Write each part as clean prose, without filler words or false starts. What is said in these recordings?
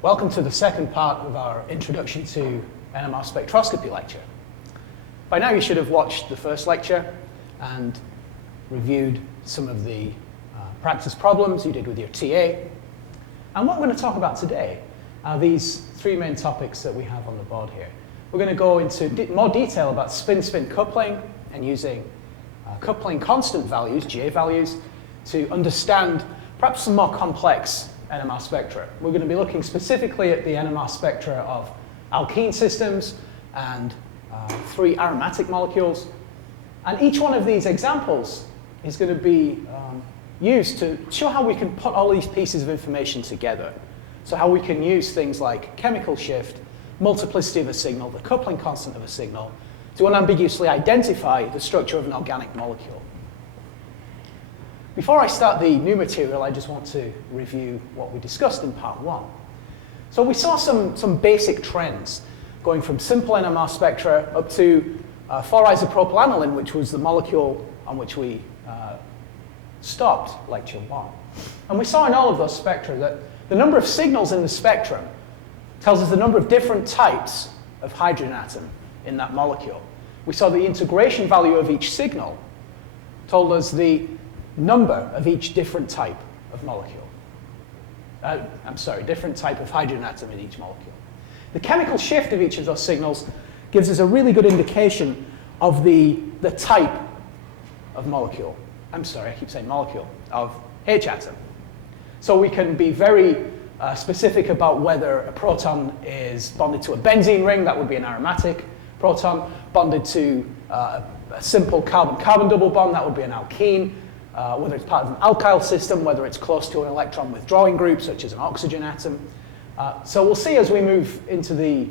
Welcome to the second part of our Introduction to NMR Spectroscopy lecture. By now you should have watched the first lecture and reviewed some of the practice problems you did with your TA. And what we're going to talk about today are these three main topics that we have on the board here. We're going to go into more detail about spin-spin coupling and using coupling constant values, J values, to understand perhaps some more complex NMR spectra. We're going to be looking specifically at the NMR spectra of alkene systems and three aromatic molecules. And each one of these examples is going to be used to show how we can put all these pieces of information together. So how we can use things like chemical shift, multiplicity of a signal, the coupling constant of a signal, to unambiguously identify the structure of an organic molecule. Before I start the new material, I just want to review what we discussed in part one. So we saw some basic trends, going from simple NMR spectra up to 4-isopropyl-aniline, which was the molecule on which we stopped lecture one. And we saw in all of those spectra that the number of signals in the spectrum tells us the number of different types of hydrogen atom in that molecule. We saw the integration value of each signal told us the number of each different type of molecule. Different type of hydrogen atom in each molecule. The chemical shift of each of those signals gives us a really good indication of the type of molecule. I keep saying molecule, of H atom. So we can be very specific about whether a proton is bonded to a benzene ring, that would be an aromatic proton, bonded to a simple carbon-carbon double bond, that would be an alkene, whether it's part of an alkyl system, whether it's close to an electron withdrawing group, such as an oxygen atom. So we'll see as we move into the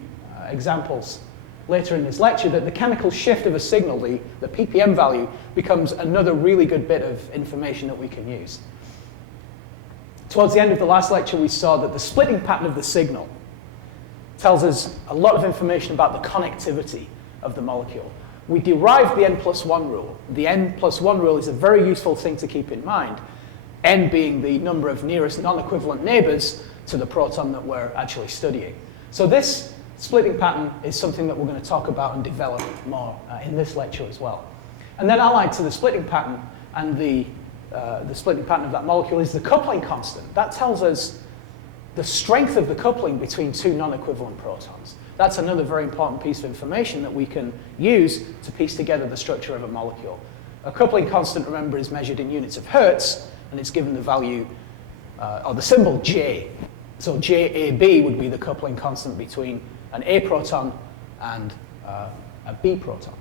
examples later in this lecture that the chemical shift of a signal, the ppm value, becomes another really good bit of information that we can use. Towards the end of the last lecture, we saw that the splitting pattern of the signal tells us a lot of information about the connectivity of the molecule. We derived the n+1 rule. The n+1 rule is a very useful thing to keep in mind, n being the number of nearest non-equivalent neighbors to the proton that we're actually studying. So this splitting pattern is something that we're going to talk about and develop more in this lecture as well. And then allied to the splitting pattern and the splitting pattern of that molecule is the coupling constant. That tells us the strength of the coupling between two non-equivalent protons. That's another very important piece of information that we can use to piece together the structure of a molecule. A coupling constant, remember, is measured in units of Hertz, and it's given the value, or the symbol J. So JAB would be the coupling constant between an A proton and a B proton.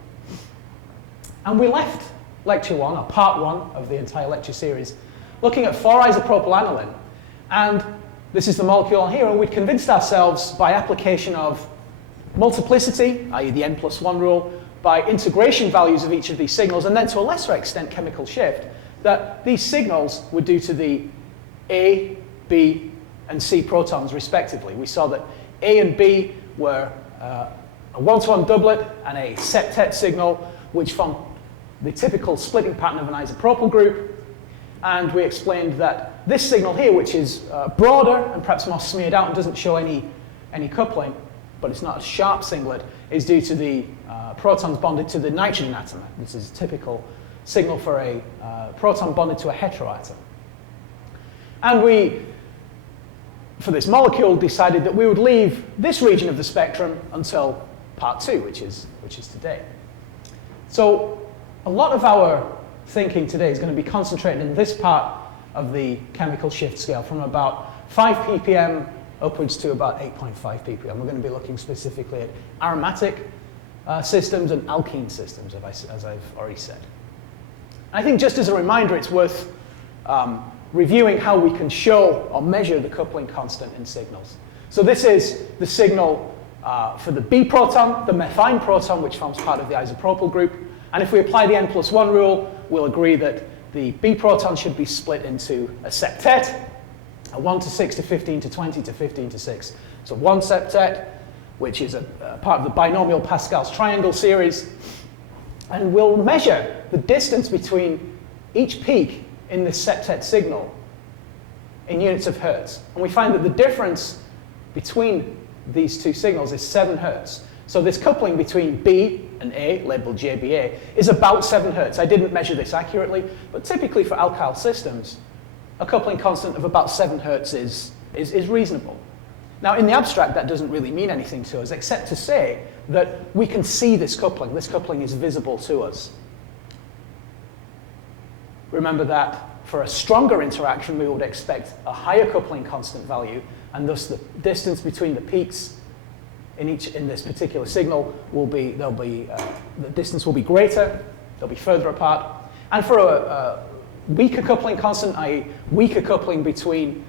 And we left lecture one, or part one of the entire lecture series, looking at 4-isopropyl-aniline. And this is the molecule on here, and we'd convinced ourselves by application of multiplicity, i.e. the n+1 rule, by integration values of each of these signals, and then to a lesser extent chemical shift, that these signals were due to the A, B, and C protons respectively. We saw that A and B were a one-to-one doublet and a septet signal, which form the typical splitting pattern of an isopropyl group. And we explained that this signal here, which is broader and perhaps more smeared out and doesn't show any coupling, but it's not a sharp singlet, is due to the protons bonded to the nitrogen atom. This is a typical signal for a proton bonded to a heteroatom. And we, for this molecule, decided that we would leave this region of the spectrum until part two, which is today. So a lot of our thinking today is going to be concentrated in this part of the chemical shift scale, from about 5 ppm upwards to about 8.5 ppm. We're going to be looking specifically at aromatic systems and alkene systems, as I've already said. I think just as a reminder, it's worth reviewing how we can show or measure the coupling constant in signals. So this is the signal for the B proton, the methine proton, which forms part of the isopropyl group. And if we apply the n+1 rule, we'll agree that the B proton should be split into a septet, a 1 to 6 to 15 to 20 to 15 to 6. So one septet, which is a part of the binomial Pascal's triangle series. And we'll measure the distance between each peak in this septet signal in units of Hertz. And we find that the difference between these two signals is 7 hertz. So this coupling between B and A, labeled JBA, is about 7 hertz. I didn't measure this accurately, but typically for alkyl systems, a coupling constant of about 7 hertz is reasonable. Now, in the abstract, that doesn't really mean anything to us, except to say that we can see this coupling. This coupling is visible to us. Remember that for a stronger interaction, we would expect a higher coupling constant value, and thus the distance between the peaks in this particular signal will be, the distance will be greater, they'll be further apart. And for a weaker coupling constant, i.e. weaker coupling between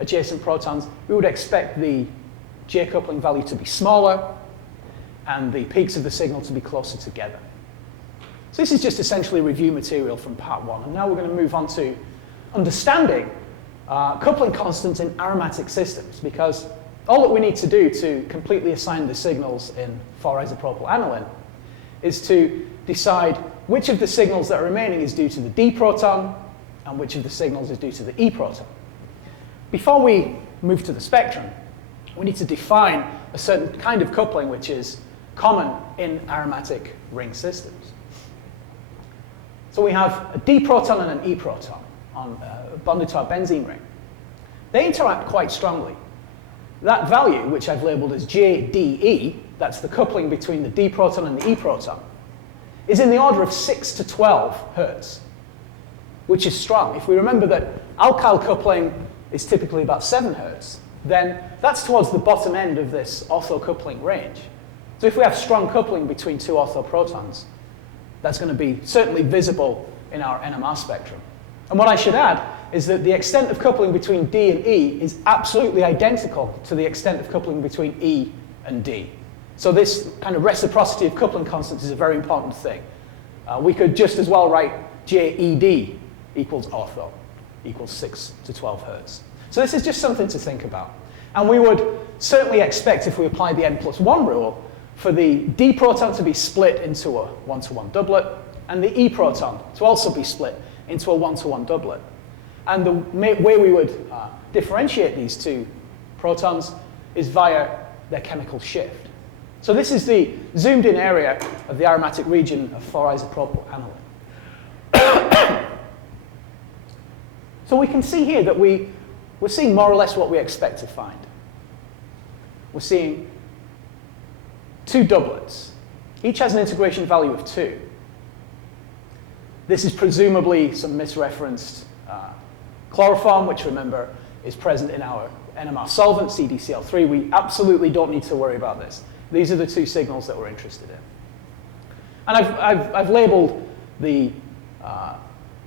adjacent protons, we would expect the J coupling value to be smaller and the peaks of the signal to be closer together. So this is just essentially review material from part 1. And now we're going to move on to understanding coupling constants in aromatic systems, because all that we need to do to completely assign the signals in 4-isopropyl aniline is to decide which of the signals that are remaining is due to the D proton and which of the signals is due to the E proton. Before we move to the spectrum, we need to define a certain kind of coupling which is common in aromatic ring systems. So we have a D proton and an E proton bonded to our benzene ring. They interact quite strongly. That value, which I've labeled as JDE, that's the coupling between the D proton and the E proton, is in the order of 6 to 12 hertz, which is strong. If we remember that alkyl coupling is typically about 7 hertz, then that's towards the bottom end of this ortho-coupling range. So if we have strong coupling between two orthoprotons, that's going to be certainly visible in our NMR spectrum. And what I should add is that the extent of coupling between D and E is absolutely identical to the extent of coupling between E and D. So this kind of reciprocity of coupling constants is a very important thing. We could just as well write JED equals ortho, equals 6 to 12 hertz. So this is just something to think about. And we would certainly expect, if we apply the n+1 rule, for the D proton to be split into a 1-to-1 doublet, and the E proton to also be split into a 1-to-1 doublet. And the way we would differentiate these two protons is via their chemical shift. So this is the zoomed-in area of the aromatic region of 4-isopropyl aniline. So we can see here that we're seeing more or less what we expect to find. We're seeing two doublets. Each has an integration value of 2. This is presumably some misreferenced chloroform, which, remember, is present in our NMR solvent, CdCl3. We absolutely don't need to worry about this. These are the two signals that we're interested in. And I've labeled the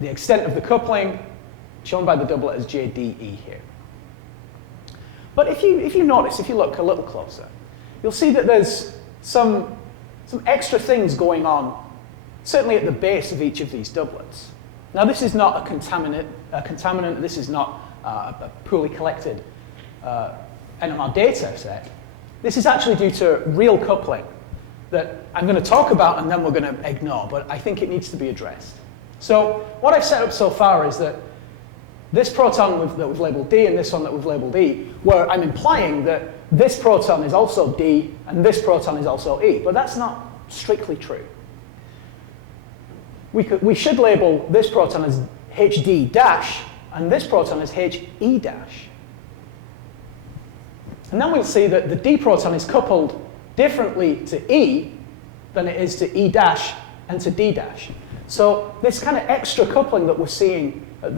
extent of the coupling, shown by the doublet, as JDE here. But if you notice, if you look a little closer, you'll see that there's some extra things going on, certainly at the base of each of these doublets. Now, this is not a contaminant. This is not a poorly collected NMR data set. This is actually due to real coupling that I'm going to talk about and then we're going to ignore, but I think it needs to be addressed. So what I've set up so far is that this proton that we've labeled D and this one that we've labeled E, where I'm implying that this proton is also D and this proton is also E, but that's not strictly true. We should label this proton as HD dash and this proton as HE dash. And then we'll see that the D proton is coupled differently to E than it is to E dash and to D dash. So this kind of extra coupling that we're seeing at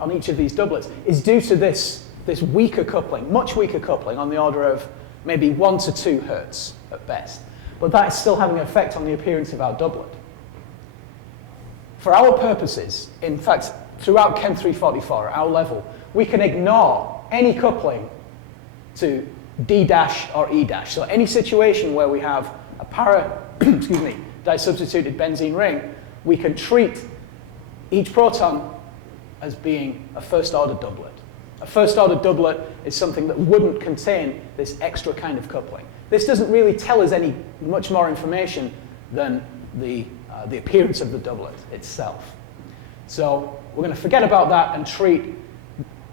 on each of these doublets is due to this weaker coupling, much weaker coupling on the order of maybe 1 to 2 hertz at best. But that is still having an effect on the appearance of our doublet. For our purposes, in fact, throughout Chem 344, at our level, we can ignore any coupling to D dash or E dash. So any situation where we have a disubstituted benzene ring, we can treat each proton as being a first-order doublet. A first-order doublet is something that wouldn't contain this extra kind of coupling. This doesn't really tell us much more information than the appearance of the doublet itself. So we're going to forget about that and treat,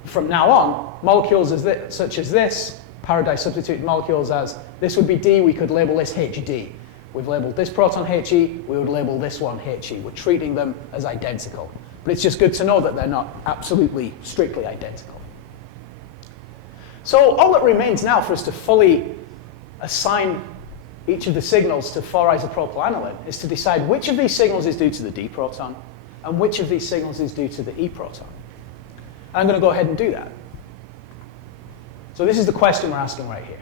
from now on, molecules such as this, para-disubstituted molecules as, this would be D, we could label this HD. We've labeled this proton HE, we would label this one HE. We're treating them as identical. But it's just good to know that they're not absolutely, strictly identical. So all that remains now for us to fully assign each of the signals to 4-isopropyl is to decide which of these signals is due to the D proton and which of these signals is due to the E proton. And I'm going to go ahead and do that. So this is the question we're asking right here.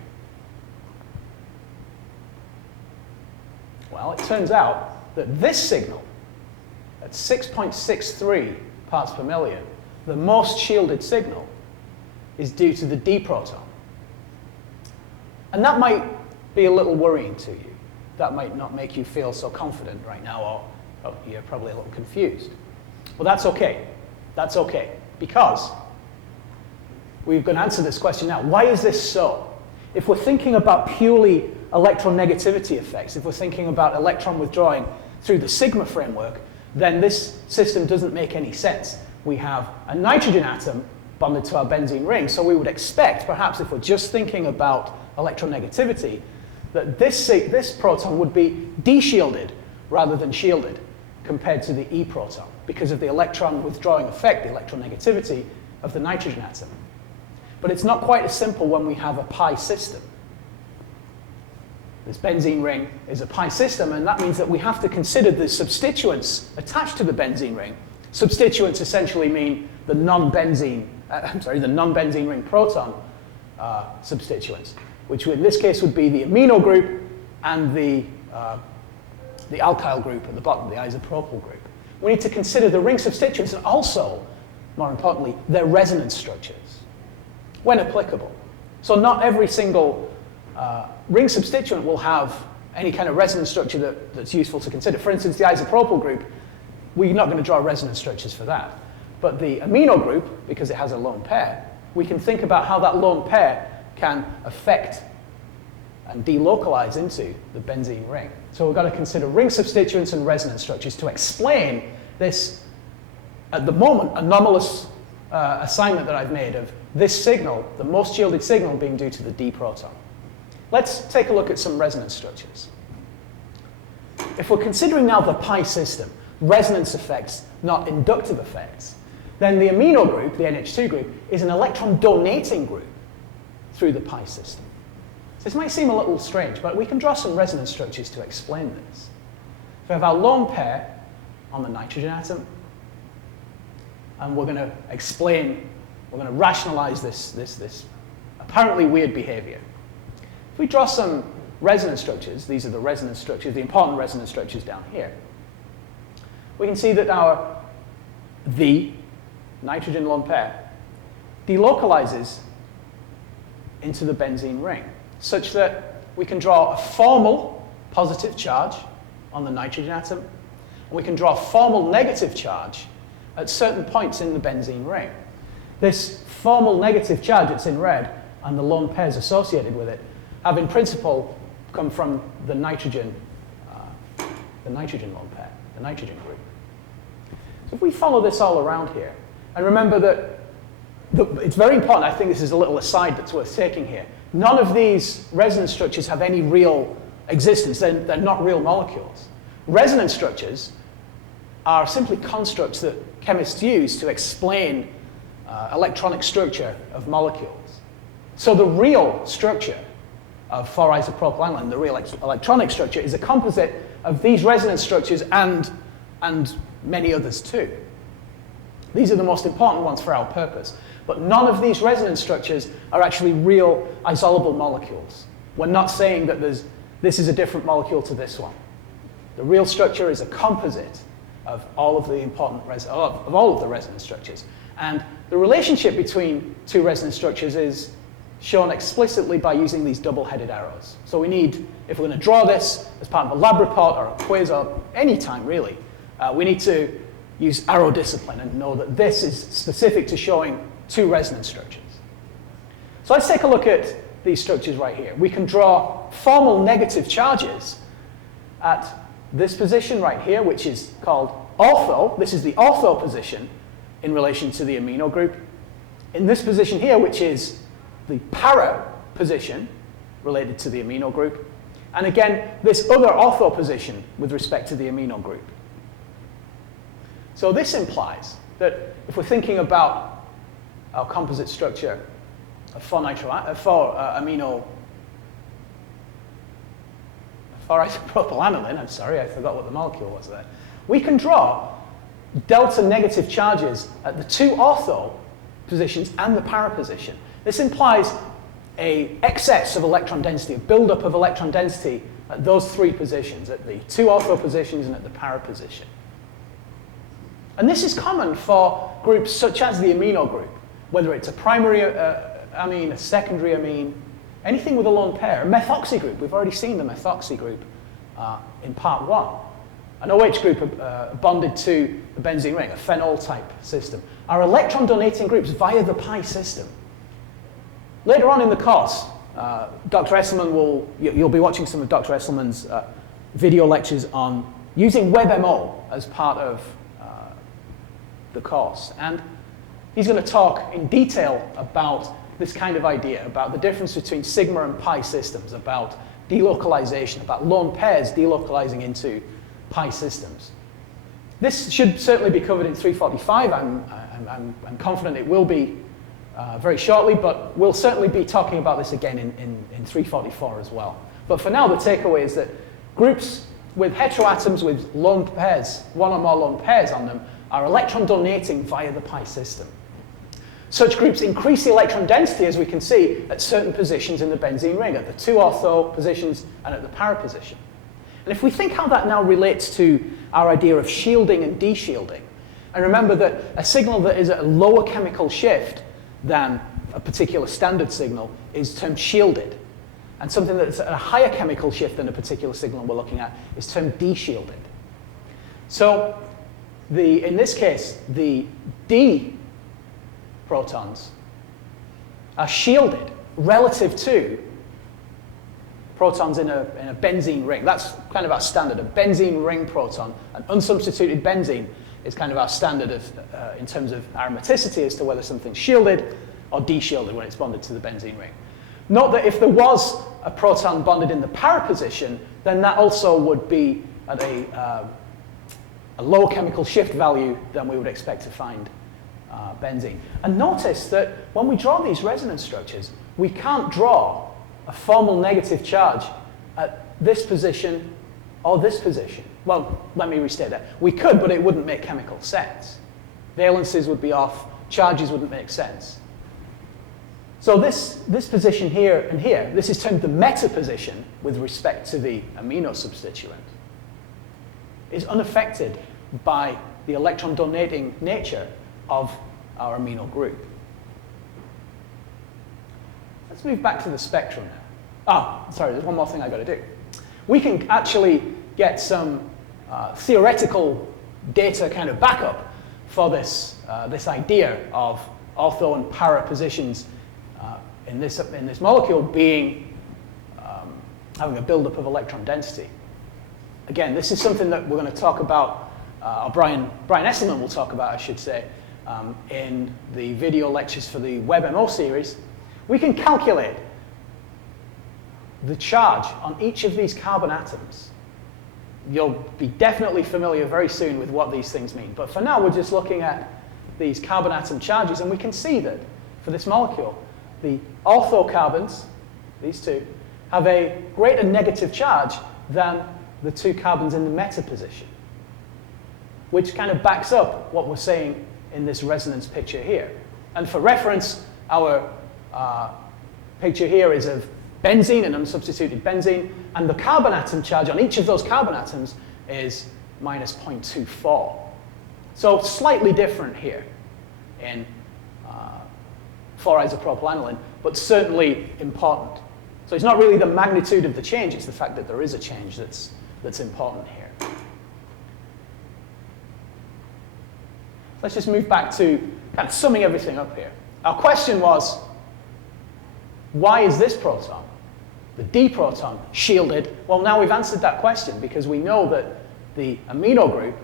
Well, it turns out that this signal, at 6.63 parts per million, the most shielded signal, is due to the D proton. And that might be a little worrying to you. That might not make you feel so confident right now, or you're probably a little confused. Well, that's okay. That's okay, because we're going to answer this question now. Why is this so? If we're thinking about purely electronegativity effects, if we're thinking about electron withdrawing through the sigma framework, then this system doesn't make any sense. We have a nitrogen atom bonded to our benzene ring, so we would expect, perhaps if we're just thinking about electronegativity, that this proton would be deshielded rather than shielded compared to the E proton because of the electron withdrawing effect, the electronegativity of the nitrogen atom. But it's not quite as simple when we have a pi system. This benzene ring is a pi system, and that means that we have to consider the substituents attached to the benzene ring. Substituents essentially mean the non-benzene ring proton substituents, which in this case would be the amino group and the alkyl group at the bottom, the isopropyl group. We need to consider the ring substituents and also, more importantly, their resonance structures, when applicable. So not every single ring substituent will have any kind of resonance structure that's useful to consider. For instance, the isopropyl group, we're not going to draw resonance structures for that. But the amino group, because it has a lone pair, we can think about how that lone pair can affect and delocalize into the benzene ring. So we've got to consider ring substituents and resonance structures to explain this, at the moment, anomalous assignment that I've made of this signal, the most shielded signal, being due to the D proton. Let's take a look at some resonance structures. If we're considering now the pi system, resonance effects, not inductive effects, then the amino group, the NH2 group, is an electron donating group through the pi system. So this might seem a little strange, but we can draw some resonance structures to explain this. So we have our lone pair on the nitrogen atom, and we're going to explain, we're going to rationalize this apparently weird behavior. If we draw some resonance structures, these are the resonance structures, the important resonance structures down here, we can see that the nitrogen lone pair delocalizes into the benzene ring, such that we can draw a formal positive charge on the nitrogen atom, and we can draw a formal negative charge at certain points in the benzene ring. This formal negative charge that's in red and the lone pairs associated with it have in principle come from the nitrogen lone pair, the nitrogen group. So if we follow this all around here, and remember that it's very important, I think this is a little aside that's worth taking here, none of these resonance structures have any real existence. They're not real molecules. Resonance structures are simply constructs that chemists use to explain electronic structure of molecules. So the real structure of 4-isopropyl, the real electronic structure, is a composite of these resonance structures and many others too. These are the most important ones for our purpose. But none of these resonance structures are actually real isolable molecules. We're not saying that this is a different molecule to this one. The real structure is a composite of all of the important of all of the resonance structures. And the relationship between two resonance structures is shown explicitly by using these double-headed arrows. So we need, if we're going to draw this as part of a lab report or a quiz or any time really, we need to use arrow discipline and know that this is specific to showing two resonance structures. So let's take a look at these structures right here. We can draw formal negative charges at this position right here, which is called ortho. This is the ortho position in relation to the amino group. In this position here, which is the para position related to the amino group, and again, this other ortho position with respect to the amino group. So this implies that if we're thinking about our composite structure of 4-isopropyl-aniline, I'm sorry, I forgot what the molecule was there, we can draw delta negative charges at the two ortho positions and the para position. This implies an excess of electron density, a buildup of electron density at those three positions, at the two ortho positions and at the para position. And this is common for groups such as the amino group, whether it's a primary amine, a secondary amine, anything with a lone pair. A methoxy group, we've already seen the methoxy group in part 1. An OH group bonded to a benzene ring, a phenol type system, are electron donating groups via the pi system. Later on in the course, Dr. Esselman you'll be watching some of Dr. Esselman's video lectures on using WebMO as part of the course. And he's going to talk in detail about this kind of idea, about the difference between sigma and pi systems, about delocalization, about lone pairs delocalizing into pi systems. This should certainly be covered in 345. I'm confident it will be very shortly, but we'll certainly be talking about this again in 344 as well. But for now, the takeaway is that groups with heteroatoms with lone pairs, one or more lone pairs on them, are electron donating via the pi system. Such groups increase the electron density, as we can see, at certain positions in the benzene ring, at the two ortho positions and at the para position. And if we think how that now relates to our idea of shielding and deshielding, and remember that a signal that is at a lower chemical shift than a particular standard signal is termed shielded, and something that's at a higher chemical shift than a particular signal we're looking at is termed deshielded. So in this case, the D protons are shielded relative to protons in a benzene ring. That's kind of our standard. A benzene ring proton, an unsubstituted benzene, is kind of our standard in terms of aromaticity as to whether something's shielded or deshielded when it's bonded to the benzene ring. Note that if there was a proton bonded in the para position, then that also would be at a low chemical shift value than we would expect to find benzene. And notice that when we draw these resonance structures, we can't draw a formal negative charge at this position or this position. Well, let me restate that. We could, but it wouldn't make chemical sense. Valences would be off, charges wouldn't make sense. So this position here and here, this is termed the meta position with respect to the amino substituent, is unaffected by the electron donating nature of our amino group. Let's move back to the spectrum now. Sorry, there's one more thing I've got to do. We can actually get some theoretical data kind of backup for this idea of ortho and para positions in this molecule being having a buildup of electron density. Again, this is something that we're going to talk about, or Brian Esselman will talk about, I should say, in the video lectures for the WebMO series. We can calculate the charge on each of these carbon atoms. You'll be definitely familiar very soon with what these things mean. But for now, we're just looking at these carbon atom charges, and we can see that for this molecule, the ortho carbons, these two, have a greater negative charge than the two carbons in the meta position, which kind of backs up what we're saying in this resonance picture here. And for reference, our picture here is of benzene, an unsubstituted benzene, and the carbon atom charge on each of those carbon atoms is minus 0.24. So slightly different here in 4-isopropyl-aniline, but certainly important. So it's not really the magnitude of the change, it's the fact that there is a change that's important here. Let's just move back to kind of summing everything up here. Our question was, why is this proton, the D proton, shielded? Well, now we've answered that question because we know that the amino group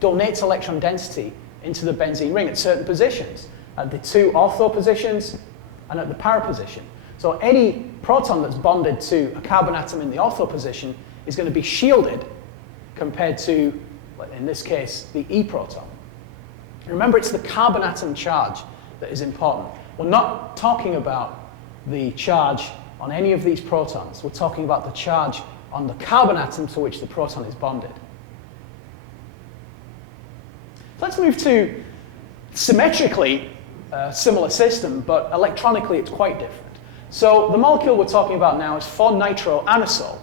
donates electron density into the benzene ring at certain positions, at the two ortho positions and at the para position. So any proton that's bonded to a carbon atom in the ortho position is going to be shielded compared to, in this case, the E proton. Remember, it's the carbon atom charge that is important. We're not talking about the charge on any of these protons. We're talking about the charge on the carbon atom to which the proton is bonded. Let's move to symmetrically a similar system, but electronically it's quite different. So the molecule we're talking about now is 4-nitroanisole.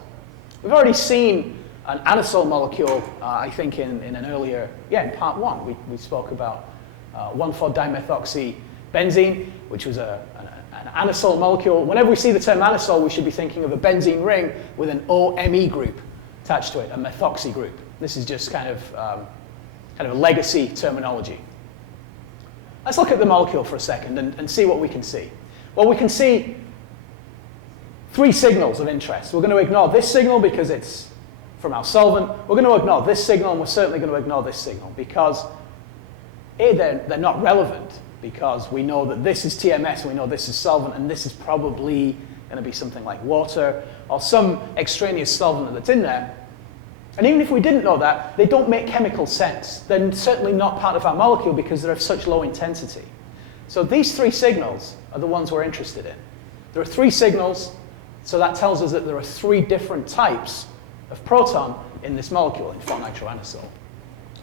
We've already seen an anisole molecule, I think, in an earlier, in part 1. We spoke about 1,4-dimethoxybenzene, which was an anisole molecule. Whenever we see the term anisole, we should be thinking of a benzene ring with an OMe group attached to it, a methoxy group. This is just kind of a legacy terminology. Let's look at the molecule for a second and see what we can see. Well, we can see 3 signals of interest. We're going to ignore this signal because it's from our solvent. We're going to ignore this signal, and we're certainly going to ignore this signal because A, they're not relevant, because we know that this is TMS, and we know this is solvent, and this is probably going to be something like water or some extraneous solvent that's in there. And even if we didn't know that, they don't make chemical sense. They're certainly not part of our molecule because they're of such low intensity. So these 3 signals are the ones we're interested in. There are 3 signals, so that tells us that there are 3 different types of proton in this molecule, in 4-nitroanisole.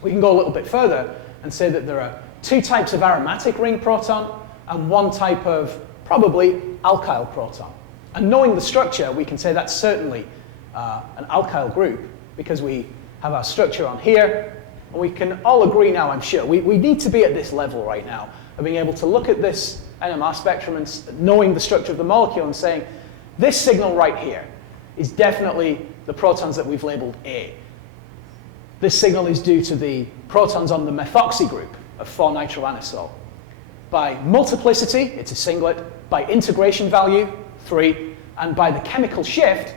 We can go a little bit further and say that there are 2 types of aromatic ring proton and 1 type of probably alkyl proton. And knowing the structure, we can say that's certainly an alkyl group because we have our structure on here. And we can all agree now, I'm sure, we need to be at this level right now of being able to look at this NMR spectrum and knowing the structure of the molecule and saying, this signal right here is definitely the protons that we've labeled A. This signal is due to the protons on the methoxy group of 4-nitroanisole. By multiplicity, it's a singlet. By integration value, 3. And by the chemical shift,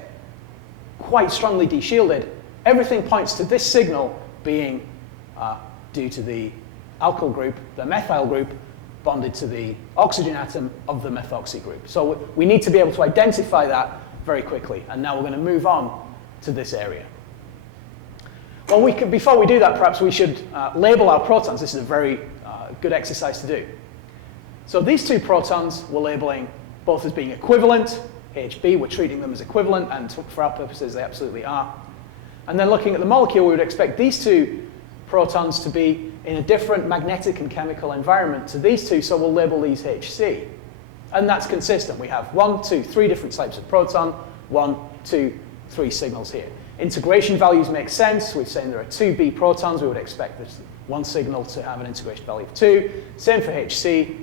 quite strongly deshielded, everything points to this signal being due to the alkyl group, the methyl group, bonded to the oxygen atom of the methoxy group. So we need to be able to identify that very quickly. And now we're going to move on to this area. Well, before we do that, perhaps we should label our protons. This is a very good exercise to do. So these 2 protons we're labeling both as being equivalent. HB, we're treating them as equivalent, and for our purposes, they absolutely are. And then looking at the molecule, we would expect these 2 protons to be in a different magnetic and chemical environment to these 2, so we'll label these HC. And that's consistent. We have 1, 2, 3 different types of proton, 1, 2, 3 signals here. Integration values make sense. We're saying there are 2 B protons. We would expect this 1 signal to have an integration value of 2. Same for HC.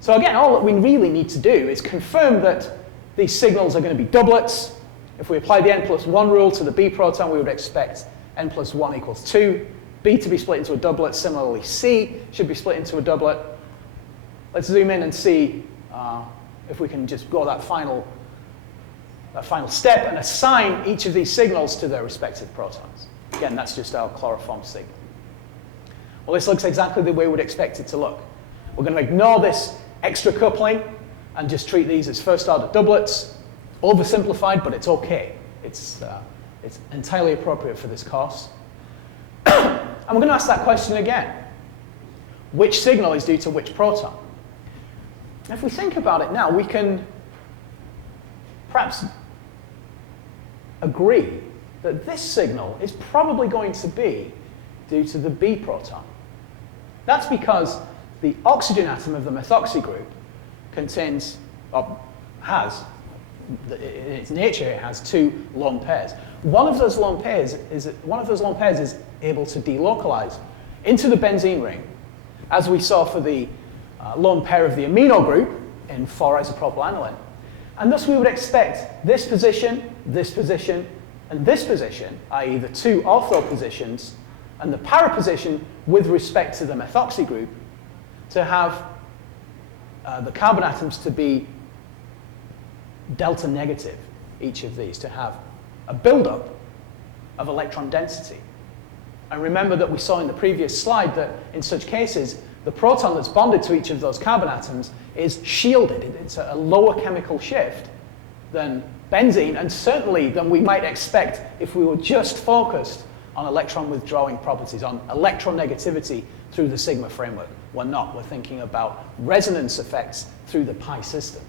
So again, all that we really need to do is confirm that these signals are going to be doublets. If we apply the n+1 rule to the B proton, we would expect n+1 equals 2. B to be split into a doublet. Similarly, C should be split into a doublet. Let's zoom in and see if we can just go that final step and assign each of these signals to their respective protons. Again, that's just our chloroform signal. Well, this looks exactly the way we'd expect it to look. We're going to ignore this extra coupling and just treat these as first-order doublets. Oversimplified, but it's okay. It's entirely appropriate for this course. And we're going to ask that question again. Which signal is due to which proton? If we think about it now, we can perhaps agree that this signal is probably going to be due to the B proton. That's because the oxygen atom of the methoxy group contains, or has, in its nature, it has 2 lone pairs. One of those lone pairs is able to delocalize into the benzene ring, as we saw for the lone pair of the amino group in 4-isopropyl-aniline. And thus we would expect this position, and this position, i.e. the 2 ortho positions, and the para position with respect to the methoxy group, to have the carbon atoms to be delta negative, each of these, to have a buildup of electron density. And remember that we saw in the previous slide that in such cases, the proton that's bonded to each of those carbon atoms is shielded. It's a lower chemical shift than benzene, and certainly than we might expect if we were just focused on electron withdrawing properties, on electronegativity through the sigma framework. We're not. We're thinking about resonance effects through the pi system.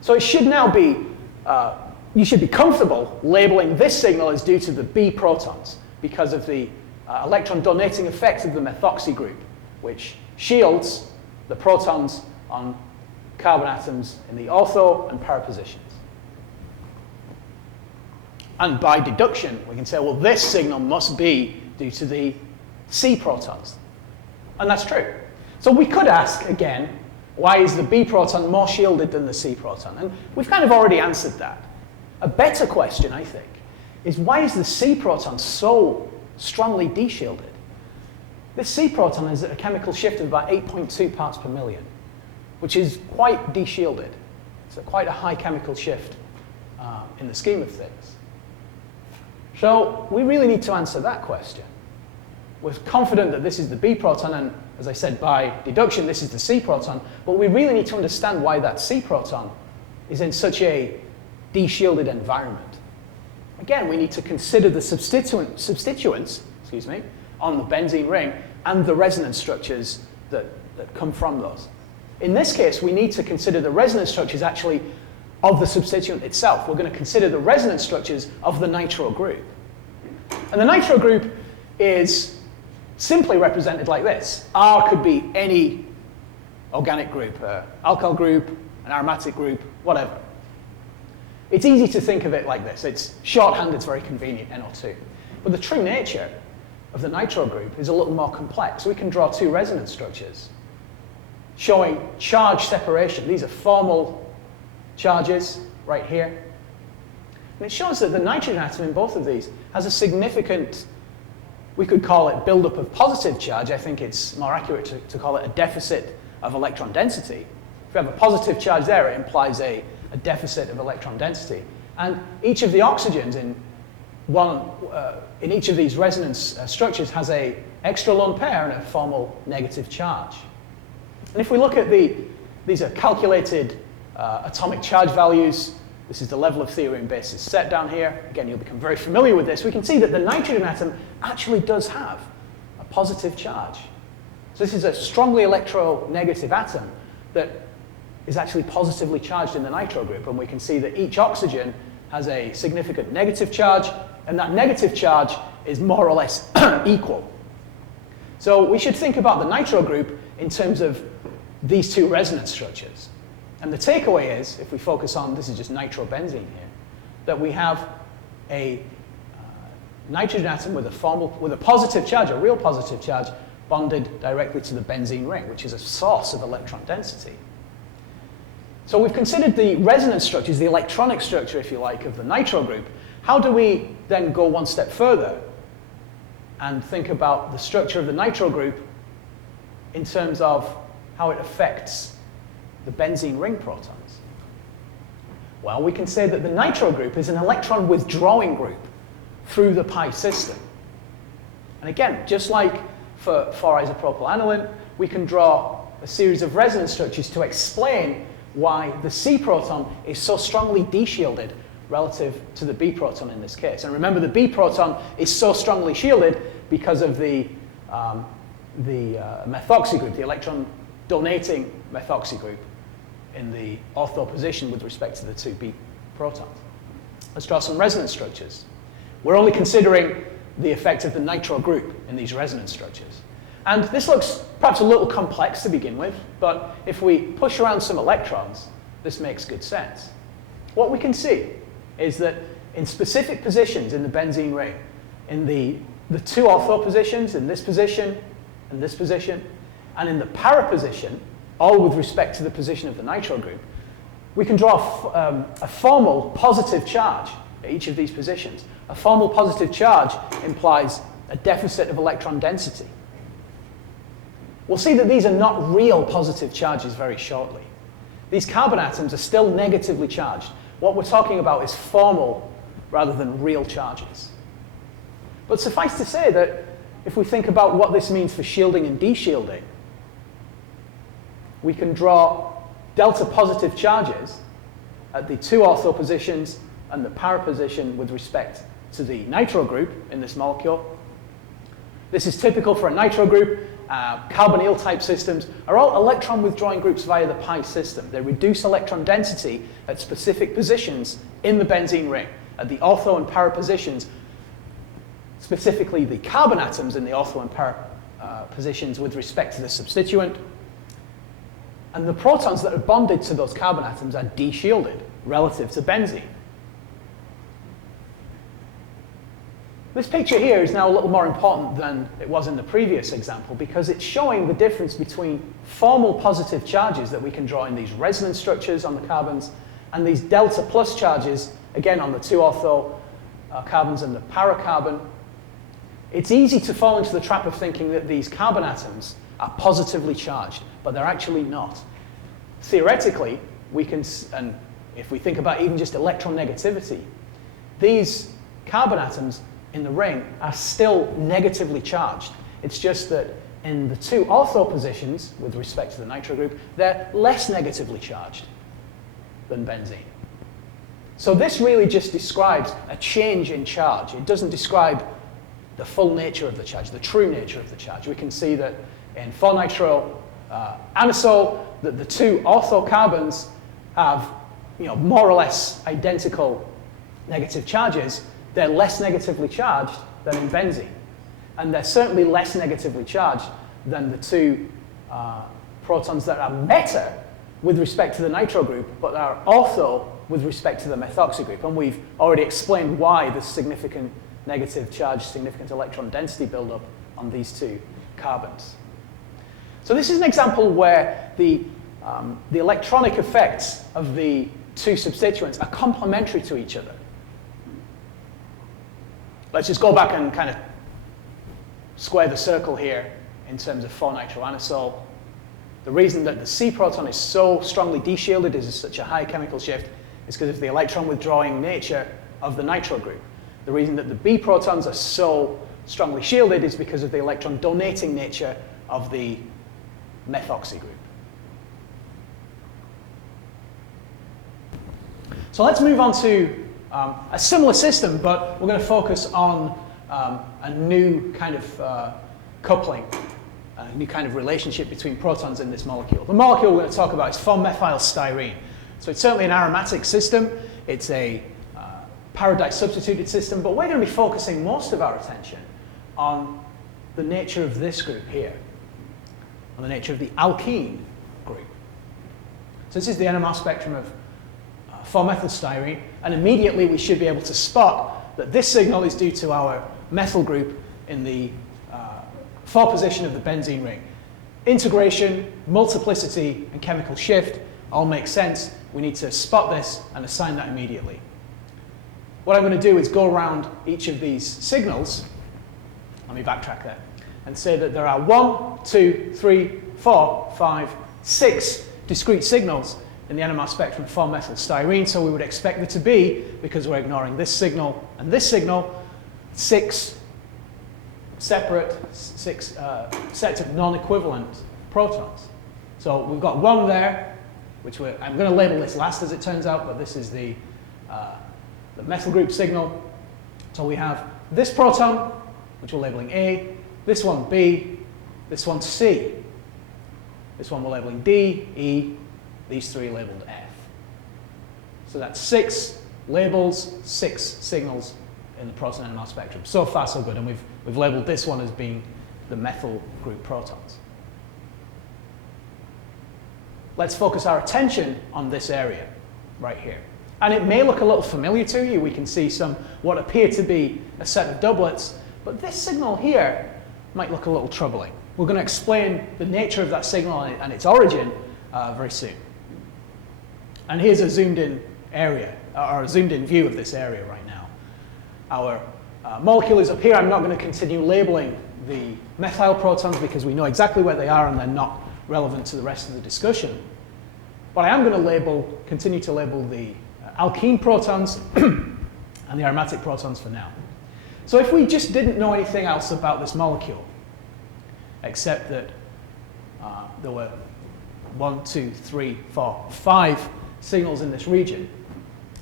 So it should now be, you should be comfortable labeling this signal as due to the B protons because of the electron donating effect of the methoxy group, which shields the protons on carbon atoms in the ortho and para positions. And by deduction, we can say, well, this signal must be due to the C protons. And that's true. So we could ask, again, why is the B proton more shielded than the C proton? And we've kind of already answered that. A better question, I think, is why is the C proton so strongly deshielded? This C proton has a chemical shift of about 8.2 parts per million, which is quite deshielded. It's quite a high chemical shift in the scheme of things. So we really need to answer that question. We're confident that this is the B proton, and as I said, by deduction, this is the C proton, but we really need to understand why that C proton is in such a deshielded environment. Again, we need to consider the substituents on the benzene ring and the resonance structures that come from those. In this case, we need to consider the resonance structures actually of the substituent itself. We're going to consider the resonance structures of the nitro group. And the nitro group is simply represented like this. R could be any organic group, alkyl group, an aromatic group, whatever. It's easy to think of it like this. It's shorthand, it's very convenient, NO2. But the true nature of the nitro group is a little more complex. We can draw two resonance structures showing charge separation. These are formal charges right here. And it shows that the nitrogen atom in both of these has a significant, we could call it buildup of positive charge. I think it's more accurate to call it a deficit of electron density. If you have a positive charge there, it implies a deficit of electron density. And each of the oxygens in each of these resonance structures has an extra lone pair and a formal negative charge. And if we look at these are calculated atomic charge values. This is the level of thorium basis set down here. Again, you'll become very familiar with this. We can see that the nitrogen atom actually does have a positive charge. So this is a strongly electronegative atom that is actually positively charged in the nitro group. And we can see that each oxygen has a significant negative charge, and that negative charge is more or less equal. So we should think about the nitro group in terms of these two resonance structures. And the takeaway is, if we focus on, this is just nitrobenzene here, that we have a nitrogen atom with a positive charge, a real positive charge, bonded directly to the benzene ring, which is a source of electron density. So we've considered the resonance structures, the electronic structure, if you like, of the nitro group. How do we then go one step further and think about the structure of the nitro group in terms of how it affects the benzene ring protons? Well, we can say that the nitro group is an electron withdrawing group through the pi system. And again, just like for 4-isopropyl aniline, we can draw a series of resonance structures to explain why the C proton is so strongly deshielded relative to the B proton in this case. And remember, the B proton is so strongly shielded because of the methoxy group, the electron donating methoxy group in the ortho position with respect to the two B protons. Let's draw some resonance structures. We're only considering the effect of the nitro group in these resonance structures. And this looks perhaps a little complex to begin with, but if we push around some electrons, this makes good sense. What we can see is that in specific positions in the benzene ring, in the two ortho positions, in this position and this position, and in the para position, all with respect to the position of the nitro group, we can draw a formal positive charge at each of these positions. A formal positive charge implies a deficit of electron density. We'll see that these are not real positive charges very shortly. These carbon atoms are still negatively charged. What we're talking about is formal rather than real charges. But suffice to say that if we think about what this means for shielding and deshielding, we can draw delta positive charges at the 2 ortho positions and the para position with respect to the nitro group in this molecule. This is typical for a nitro group. Carbonyl type systems are all electron withdrawing groups via the pi system. They reduce electron density at specific positions in the benzene ring. At the ortho and para positions, specifically the carbon atoms in the ortho and para positions with respect to the substituent. And the protons that are bonded to those carbon atoms are de-shielded relative to benzene. This picture here is now a little more important than it was in the previous example because it's showing the difference between formal positive charges that we can draw in these resonance structures on the carbons and these delta plus charges, again on the 2 ortho carbons and the para carbon. It's easy to fall into the trap of thinking that these carbon atoms are positively charged, but they're actually not. Theoretically, we can, and if we think about even just electron negativity, these carbon atoms in the ring are still negatively charged. It's just that in the 2 ortho positions, with respect to the nitro group, they're less negatively charged than benzene. So this really just describes a change in charge. It doesn't describe the full nature of the charge, the true nature of the charge. We can see that in 4-nitro anisole, that the 2 ortho carbons have more or less identical negative charges. They're less negatively charged than in benzene. And they're certainly less negatively charged than the 2 protons that are meta with respect to the nitro group, but are ortho with respect to the methoxy group. And we've already explained why there's significant negative charge, significant electron density buildup on these 2 carbons. So this is an example where the electronic effects of the 2 substituents are complementary to each other. Let's just go back and kind of square the circle here in terms of 4-nitro anisole. The reason that the C proton is so strongly de-shielded, is such a high chemical shift, is because of the electron withdrawing nature of the nitro group. The reason that the B protons are so strongly shielded is because of the electron donating nature of the methoxy group. So let's move on to a similar system, but we're going to focus on a new kind of coupling, a new kind of relationship between protons in this molecule. The molecule we're going to talk about is 4-methylstyrene. So it's certainly an aromatic system. It's a para-disubstituted system, but we're going to be focusing most of our attention on the nature of this group here, on the nature of the alkene group. So this is the NMR spectrum of 4-methylstyrene, and immediately we should be able to spot that this signal is due to our methyl group in the 4 position of the benzene ring. Integration, multiplicity, and chemical shift all make sense. We need to spot this and assign that immediately. What I'm going to do is go around each of these signals, let me backtrack there, and say that there are 1, 2, 3, 4, 5, 6 discrete signals in the NMR spectrum of 4-methylstyrene, so we would expect there to be, because we're ignoring this signal and this signal, 6 separate sets of non-equivalent protons. So we've got 1 there, which I'm going to label this last as it turns out, but this is the methyl group signal. So we have this proton, which we're labeling A, this one B, this one C, this one we're labeling D, E, these 3 labeled F. So that's 6 labels, 6 signals in the proton NMR spectrum. So far, so good. And we've labeled this one as being the methyl group protons. Let's focus our attention on this area right here. And it may look a little familiar to you. We can see what appear to be a set of doublets, but this signal here might look a little troubling. We're going to explain the nature of that signal and its origin very soon. And here's a zoomed in area, or a zoomed in view of this area right now. Our molecule is up here. I'm not going to continue labeling the methyl protons because we know exactly where they are and they're not relevant to the rest of the discussion. But I am going to continue to label the alkene protons and the aromatic protons for now. So if we just didn't know anything else about this molecule, except that there were 1, 2, 3, 4, 5 signals in this region,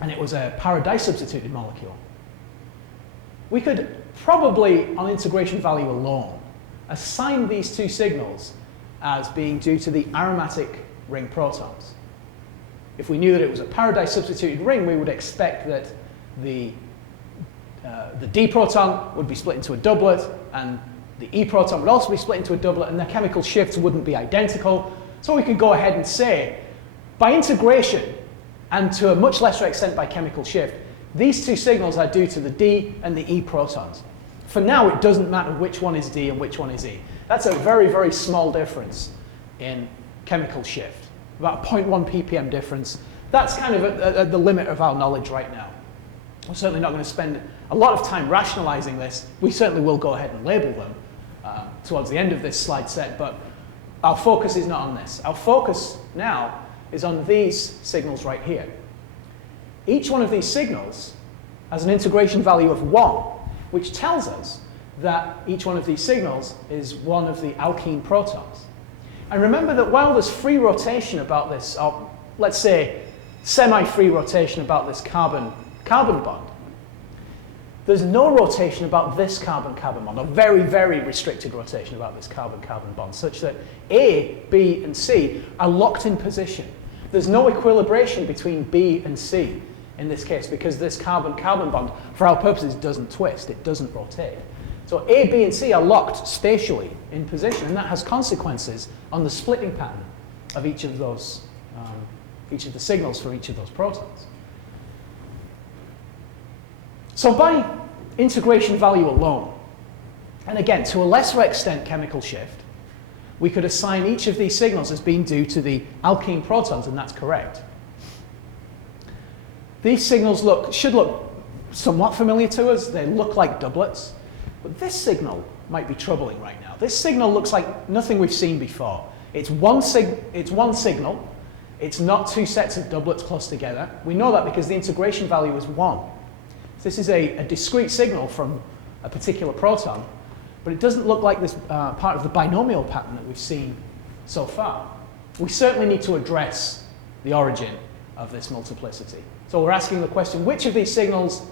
and it was a para-disubstituted molecule, we could probably, on integration value alone, assign these two signals as being due to the aromatic ring protons. If we knew that it was a para-disubstituted ring, we would expect that the D proton would be split into a doublet, and the E proton would also be split into a doublet, and their chemical shifts wouldn't be identical. So we could go ahead and say, by integration, and to a much lesser extent by chemical shift, these two signals are due to the D and the E protons. For now, it doesn't matter which one is D and which one is E. That's a very, very small difference in chemical shift, about a 0.1 ppm difference. That's kind of at the limit of our knowledge right now. We're certainly not going to spend a lot of time rationalizing this. We certainly will go ahead and label them towards the end of this slide set, but our focus is not on this. Our focus now is on these signals right here. Each one of these signals has an integration value of 1, which tells us that each one of these signals is one of the alkene protons. And remember that while there's free rotation about this, or let's say semi-free rotation about this carbon-carbon bond, there's no rotation about this carbon-carbon bond, or very, very restricted rotation about this carbon-carbon bond, such that A, B, and C are locked in position. There's no equilibration between B and C in this case, because this carbon-carbon bond, for our purposes, doesn't twist, it doesn't rotate. So A, B, and C are locked spatially in position, and that has consequences on the splitting pattern of each of those, each of the signals for each of those protons. So by integration value alone, and again, to a lesser extent chemical shift, we could assign each of these signals as being due to the alkene protons, and that's correct. These signals should look somewhat familiar to us. They look like doublets. But this signal might be troubling right now. This signal looks like nothing we've seen before. It's one signal. It's not two sets of doublets close together. We know that because the integration value is 1. So this is a discrete signal from a particular proton, but it doesn't look like this part of the binomial pattern that we've seen so far. We certainly need to address the origin of this multiplicity. So we're asking the question, which of these signals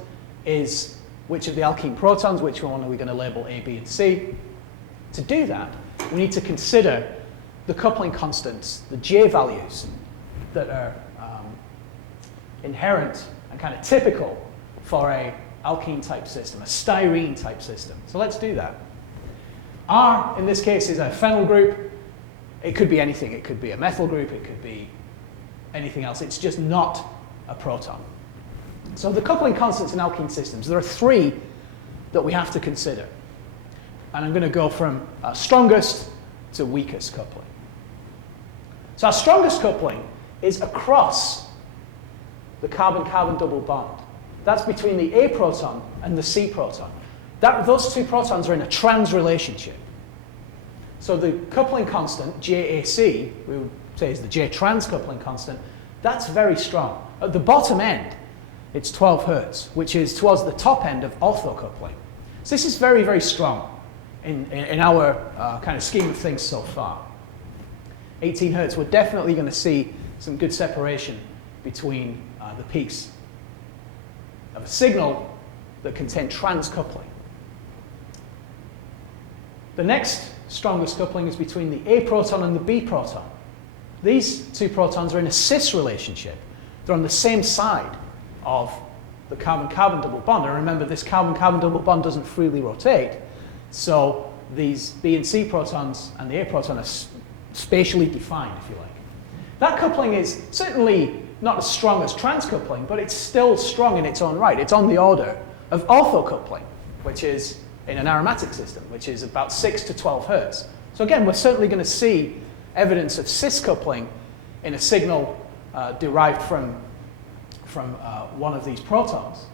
is which of the alkene protons, which one are we going to label A, B, and C? To do that, we need to consider the coupling constants, the J values that are inherent and kind of typical for a alkene type system, a styrene type system. So let's do that. R, in this case, is a phenyl group. It could be anything. It could be a methyl group. It could be anything else. It's just not a proton. So the coupling constants in alkene systems, there are 3 that we have to consider. And I'm going to go from strongest to weakest coupling. So our strongest coupling is across the carbon-carbon double bond. That's between the A proton and the C proton. Those two protons are in a trans relationship. So the coupling constant, JAC, we would say is the J trans coupling constant, that's very strong. At the bottom end, it's 12 Hertz, which is towards the top end of orthocoupling. So this is very, very strong in our kind of scheme of things so far. 18 Hertz, we're definitely going to see some good separation between the peaks of a signal that contain trans coupling. The next strongest coupling is between the A proton and the B proton. These two protons are in a cis relationship. They're on the same side of the carbon-carbon double bond. And remember, this carbon-carbon double bond doesn't freely rotate. So these B and C protons and the A proton are spatially defined, if you like. That coupling is certainly not as strong as transcoupling, but it's still strong in its own right. It's on the order of orthocoupling, which is in an aromatic system, which is about 6 to 12 Hertz. So again, we're certainly going to see evidence of cis coupling in a signal derived from one of these protons.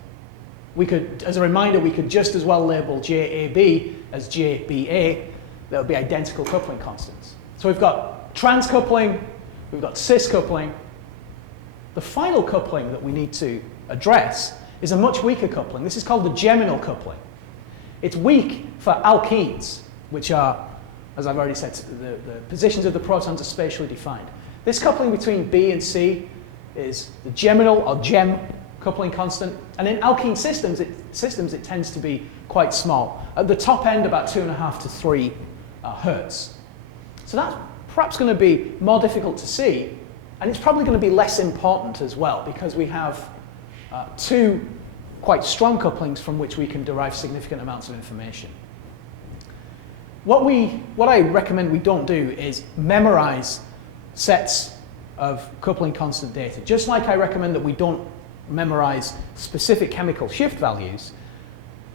We could, as a reminder, we could just as well label JAB as JBA. That would be identical coupling constants. So we've got trans coupling, we've got cis coupling. The final coupling that we need to address is a much weaker coupling. This is called the geminal coupling. It's weak for alkenes, which are, as I've already said, the positions of the protons are spatially defined. This coupling between B and C is the geminal or GEM coupling constant, and in alkene systems it tends to be quite small. At the top end, about 2.5 to 3 hertz. So that's perhaps going to be more difficult to see, and it's probably going to be less important as well, because we have two quite strong couplings from which we can derive significant amounts of information. What I recommend we don't do is memorize sets of coupling constant data. Just like I recommend that we don't memorize specific chemical shift values,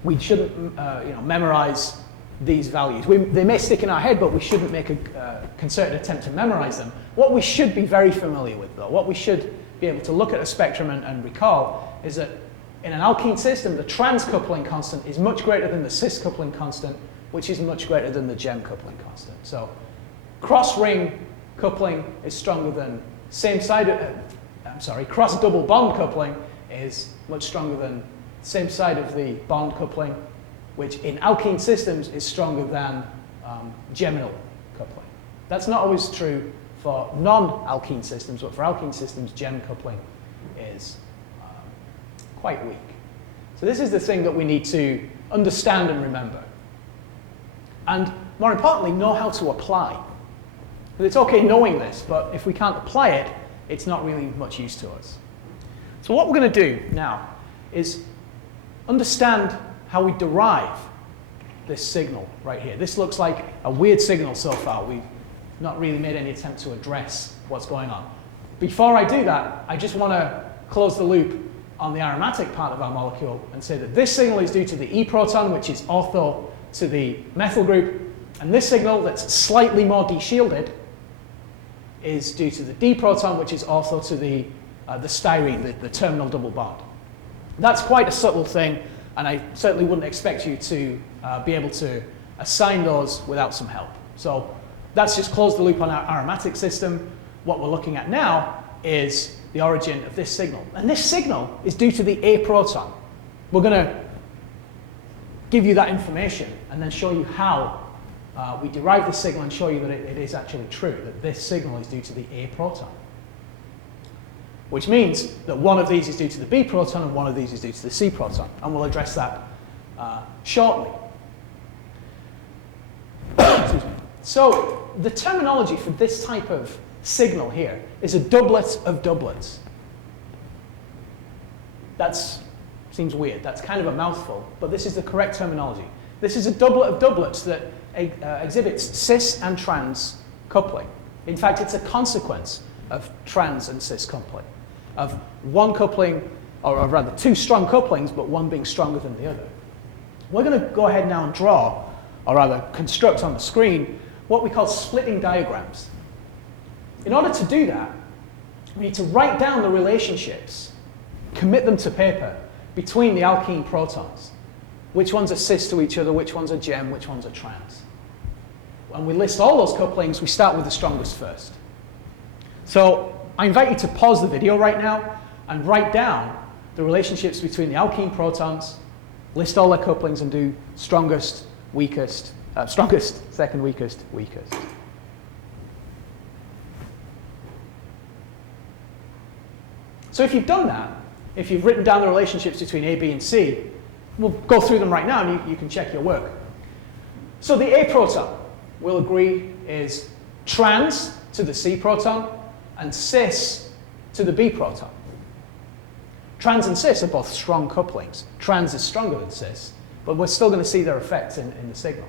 we shouldn't memorize these values. They may stick in our head, but we shouldn't make a concerted attempt to memorize them. What we should be very familiar with, though, what we should be able to look at a spectrum and recall, is that in an alkene system, the trans coupling constant is much greater than the cis coupling constant, which is much greater than the GEM coupling constant. So cross-ring coupling is stronger than cross double bond coupling is much stronger than same side of the bond coupling, which in alkene systems is stronger than geminal coupling. That's not always true for non-alkene systems, but for alkene systems, GEM coupling is quite weak. So this is the thing that we need to understand and remember. And more importantly, know how to apply. But it's okay knowing this, but if we can't apply it, it's not really much use to us. So what we're going to do now is understand how we derive this signal right here. This looks like a weird signal so far. We've not really made any attempt to address what's going on. Before I do that, I just want to close the loop on the aromatic part of our molecule and say that this signal is due to the E proton, which is ortho to the methyl group, and this signal that's slightly more deshielded is due to the D proton, which is ortho to the styrene, the terminal double bond. That's quite a subtle thing, and I certainly wouldn't expect you to be able to assign those without some help. So that's just closed the loop on our aromatic system. What we're looking at now is the origin of this signal. And this signal is due to the A proton. We're going to give you that information and then show you how we derive this signal and show you that it is actually true, that this signal is due to the A proton. Which means that one of these is due to the B proton and one of these is due to the C proton. And we'll address that shortly. So the terminology for this type of signal here is a doublet of doublets. That seems weird. That's kind of a mouthful, but this is the correct terminology. This is a doublet of doublets that exhibits cis and trans coupling. In fact, it's a consequence of trans and cis coupling, of one coupling, or rather two strong couplings, but one being stronger than the other. We're going to go ahead now and draw, or rather construct on the screen, what we call splitting diagrams. In order to do that, we need to write down the relationships, commit them to paper, between the alkene protons. Which ones are cis to each other, which ones are GEM, which ones are trans. When we list all those couplings, we start with the strongest first. So I invite you to pause the video right now and write down the relationships between the alkene protons, list all their couplings, and do strongest, weakest, strongest, second weakest, weakest. So if you've done that, if you've written down the relationships between A, B, and C, we'll go through them right now and you can check your work. So the A proton, we'll agree, is trans to the C proton and cis to the B proton. Trans and cis are both strong couplings. Trans is stronger than cis, but we're still going to see their effects in the signal.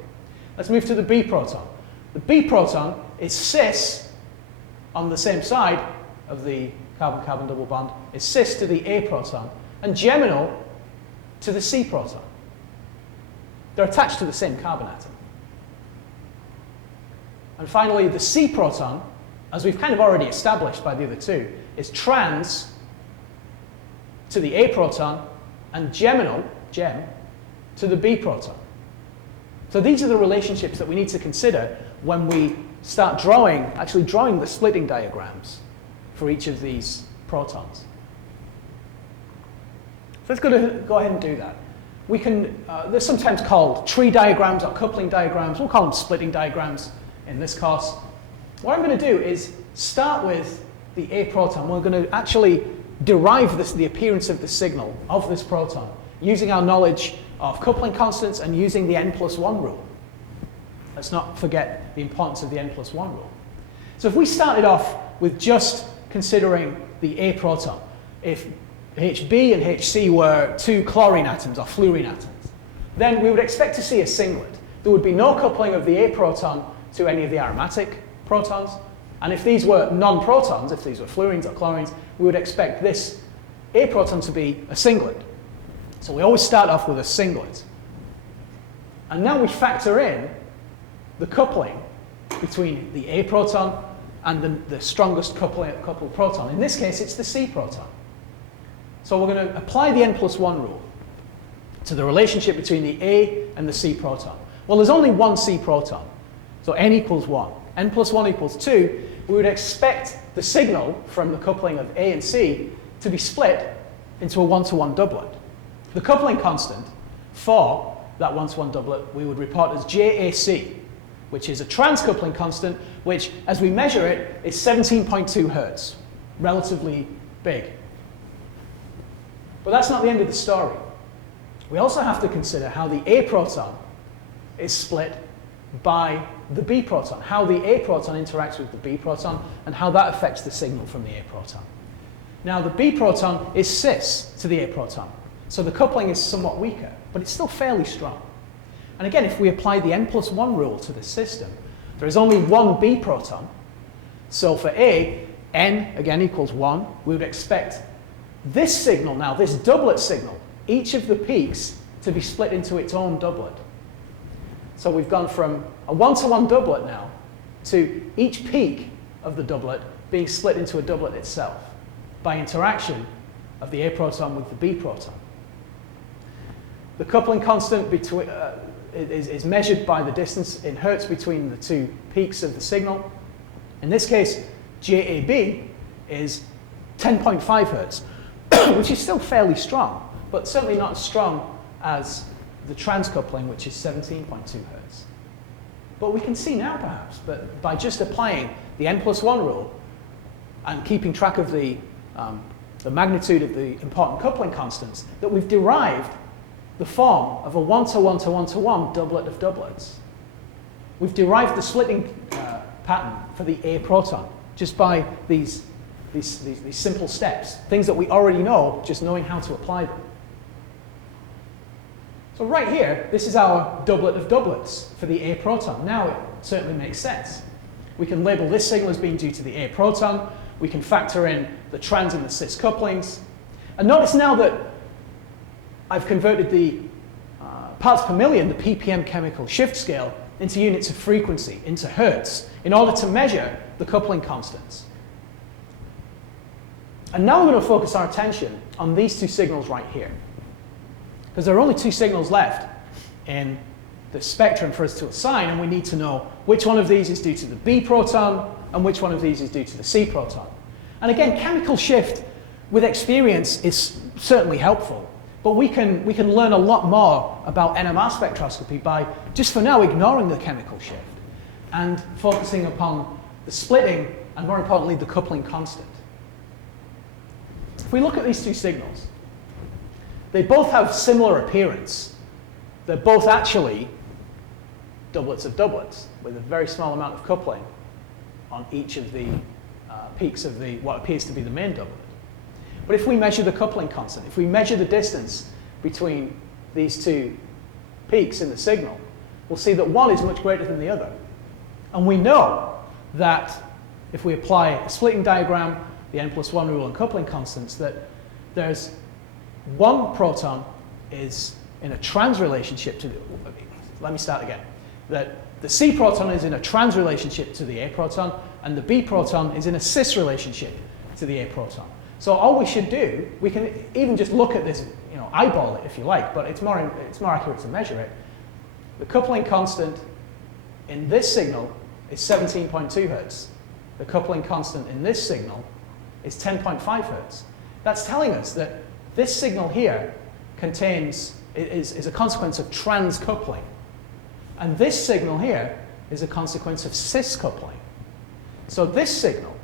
Let's move to the B proton. The B proton is cis on the same side of the carbon-carbon double bond, is cis to the A proton, and geminal to the C proton. They're attached to the same carbon atom. And finally, the C proton, as we've kind of already established by the other two, is trans to the A proton and geminal, GEM, to the B proton. So these are the relationships that we need to consider when we start actually drawing the splitting diagrams for each of these protons. So let's go ahead and do that. We can, they're sometimes called tree diagrams or coupling diagrams. We'll call them splitting diagrams in this course. What I'm going to do is start with the A proton. We're going to actually derive the appearance of the signal of this proton using our knowledge of coupling constants and using the n+1 rule. Let's not forget the importance of the n+1 rule. So if we started off with just considering the A proton, if Hb and Hc were two chlorine atoms or fluorine atoms, then we would expect to see a singlet. There would be no coupling of the A proton to any of the aromatic protons. And if these were non-protons, if these were fluorines or chlorines, we would expect this A proton to be a singlet. So we always start off with a singlet. And now we factor in the coupling between the A proton and the strongest coupled proton. In this case, it's the C proton. So we're going to apply the n+1 rule to the relationship between the A and the C proton. Well, there's only one C proton, so n equals 1. n+1 equals 2. We would expect the signal from the coupling of A and C to be split into a 1-to-1 doublet. The coupling constant for that 1-to-1 doublet we would report as JAC, which is a transcoupling constant, which, as we measure it, is 17.2 Hertz, relatively big. But that's not the end of the story. We also have to consider how the A proton is split by the B proton, how the A proton interacts with the B proton, and how that affects the signal from the A proton. Now, the B proton is cis to the A proton, so the coupling is somewhat weaker, but it's still fairly strong. And again, if we apply the n+1 rule to this system, there is only one B proton. So for A, n again equals 1. We would expect this signal now, this doublet signal, each of the peaks to be split into its own doublet. So we've gone from a 1-to-1 doublet now to each peak of the doublet being split into a doublet itself by interaction of the A proton with the B proton. The coupling constant between, is measured by the distance in Hertz between the two peaks of the signal. In this case, JAB is 10.5 Hertz, which is still fairly strong, but certainly not as strong as the transcoupling, which is 17.2 Hertz. But we can see now, perhaps, that by just applying the n+1 rule and keeping track of the magnitude of the important coupling constants, that we've derived the form of a 1-to-1-to-1-to-1 doublet of doublets. We've derived the splitting pattern for the A proton just by these simple steps, things that we already know, just knowing how to apply them. So right here, this is our doublet of doublets for the A proton. Now it certainly makes sense. We can label this signal as being due to the A proton. We can factor in the trans and the cis couplings. And notice now that I've converted the parts per million, the ppm chemical shift scale, into units of frequency, into Hertz, in order to measure the coupling constants. And now we're going to focus our attention on these two signals right here, because there are only two signals left in the spectrum for us to assign, and we need to know which one of these is due to the B proton and which one of these is due to the C proton. And again, chemical shift with experience is certainly helpful, but we can learn a lot more about NMR spectroscopy by, just for now, ignoring the chemical shift and focusing upon the splitting and, more importantly, the coupling constant. If we look at these two signals, they both have similar appearance. They're both actually doublets of doublets with a very small amount of coupling on each of the peaks of what appears to be the main doublet. But if we measure the coupling constant, if we measure the distance between these two peaks in the signal, we'll see that one is much greater than the other. And we know that if we apply a splitting diagram, the n+1 rule and coupling constants, that there's one proton is in a trans relationship to the, let me start again, that the C proton is in a trans relationship to the A proton, and the B proton is in a cis relationship to the A proton. So all we should do, we can even just look at this, eyeball it if you like, but it's more accurate to measure it. The coupling constant in this signal is 17.2 Hertz. The coupling constant in this signal is 10.5 Hertz. That's telling us that this signal here is a consequence of trans coupling. And this signal here is a consequence of cis coupling. So this signal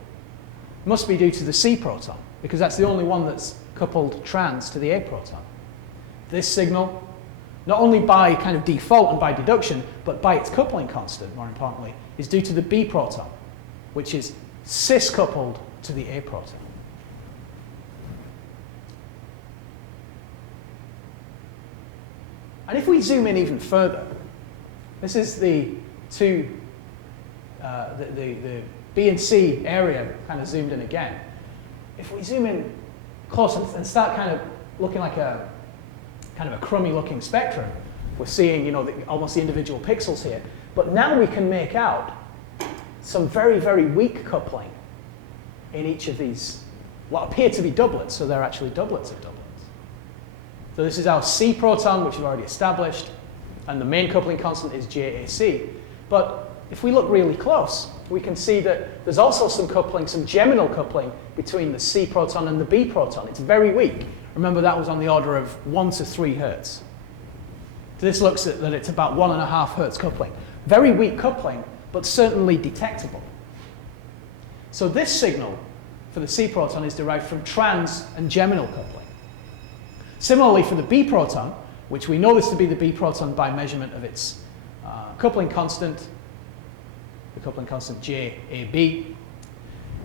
must be due to the C proton, because that's the only one that's coupled trans to the A proton. This signal, not only by kind of default and by deduction, but by its coupling constant, more importantly, is due to the B proton, which is cis-coupled to the A proton. And if we zoom in even further, this is the two, the B and C area kind of zoomed in again. If we zoom in close and start kind of looking like a kind of a crummy looking spectrum, we're seeing, you know, almost the individual pixels here. But now we can make out some very, very weak coupling in each of these, what appear to be doublets, so they're actually doublets of doublets. So this is our C proton, which we've already established, and the main coupling constant is JAC. But if we look really close, we can see that there's also some coupling, some geminal coupling between the C proton and the B proton. It's very weak. Remember, that was on the order of 1 to 3 hertz. So this looks at that it's about 1.5 hertz coupling. Very weak coupling, but certainly detectable. So this signal for the C proton is derived from trans and geminal coupling. Similarly for the B proton, which we know this to be the B proton by measurement of its coupling constant, the coupling constant JAB. We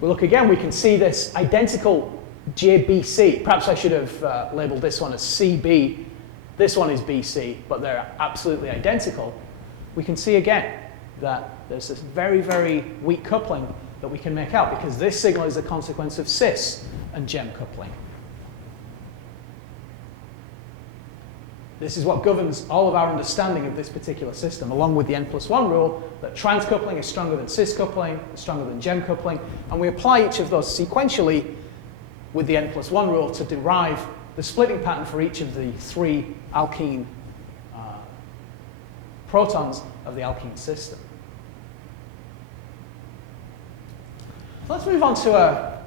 look again, we can see this identical JBC. Perhaps I should have labeled this one as CB. This one is BC, but they're absolutely identical. We can see again that there's this very, very weak coupling that we can make out, because this signal is a consequence of cis and gem coupling. This is what governs all of our understanding of this particular system, along with the n+1 rule, that trans coupling is stronger than cis coupling, stronger than gem coupling, and we apply each of those sequentially with the n+1 rule to derive the splitting pattern for each of the 3 alkene protons of the alkene system. Let's move on to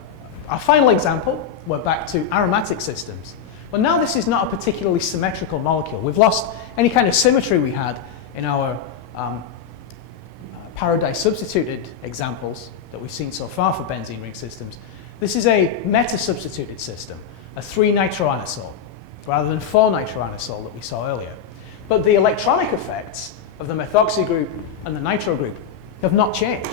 our final example. We're back to aromatic systems. But now this is not a particularly symmetrical molecule. We've lost any kind of symmetry we had in our para-disubstituted examples that we've seen so far for benzene ring systems. This is a meta-substituted system, a 3-nitroanisole, rather than 4-nitroanisole that we saw earlier. But the electronic effects of the methoxy group and the nitro group have not changed.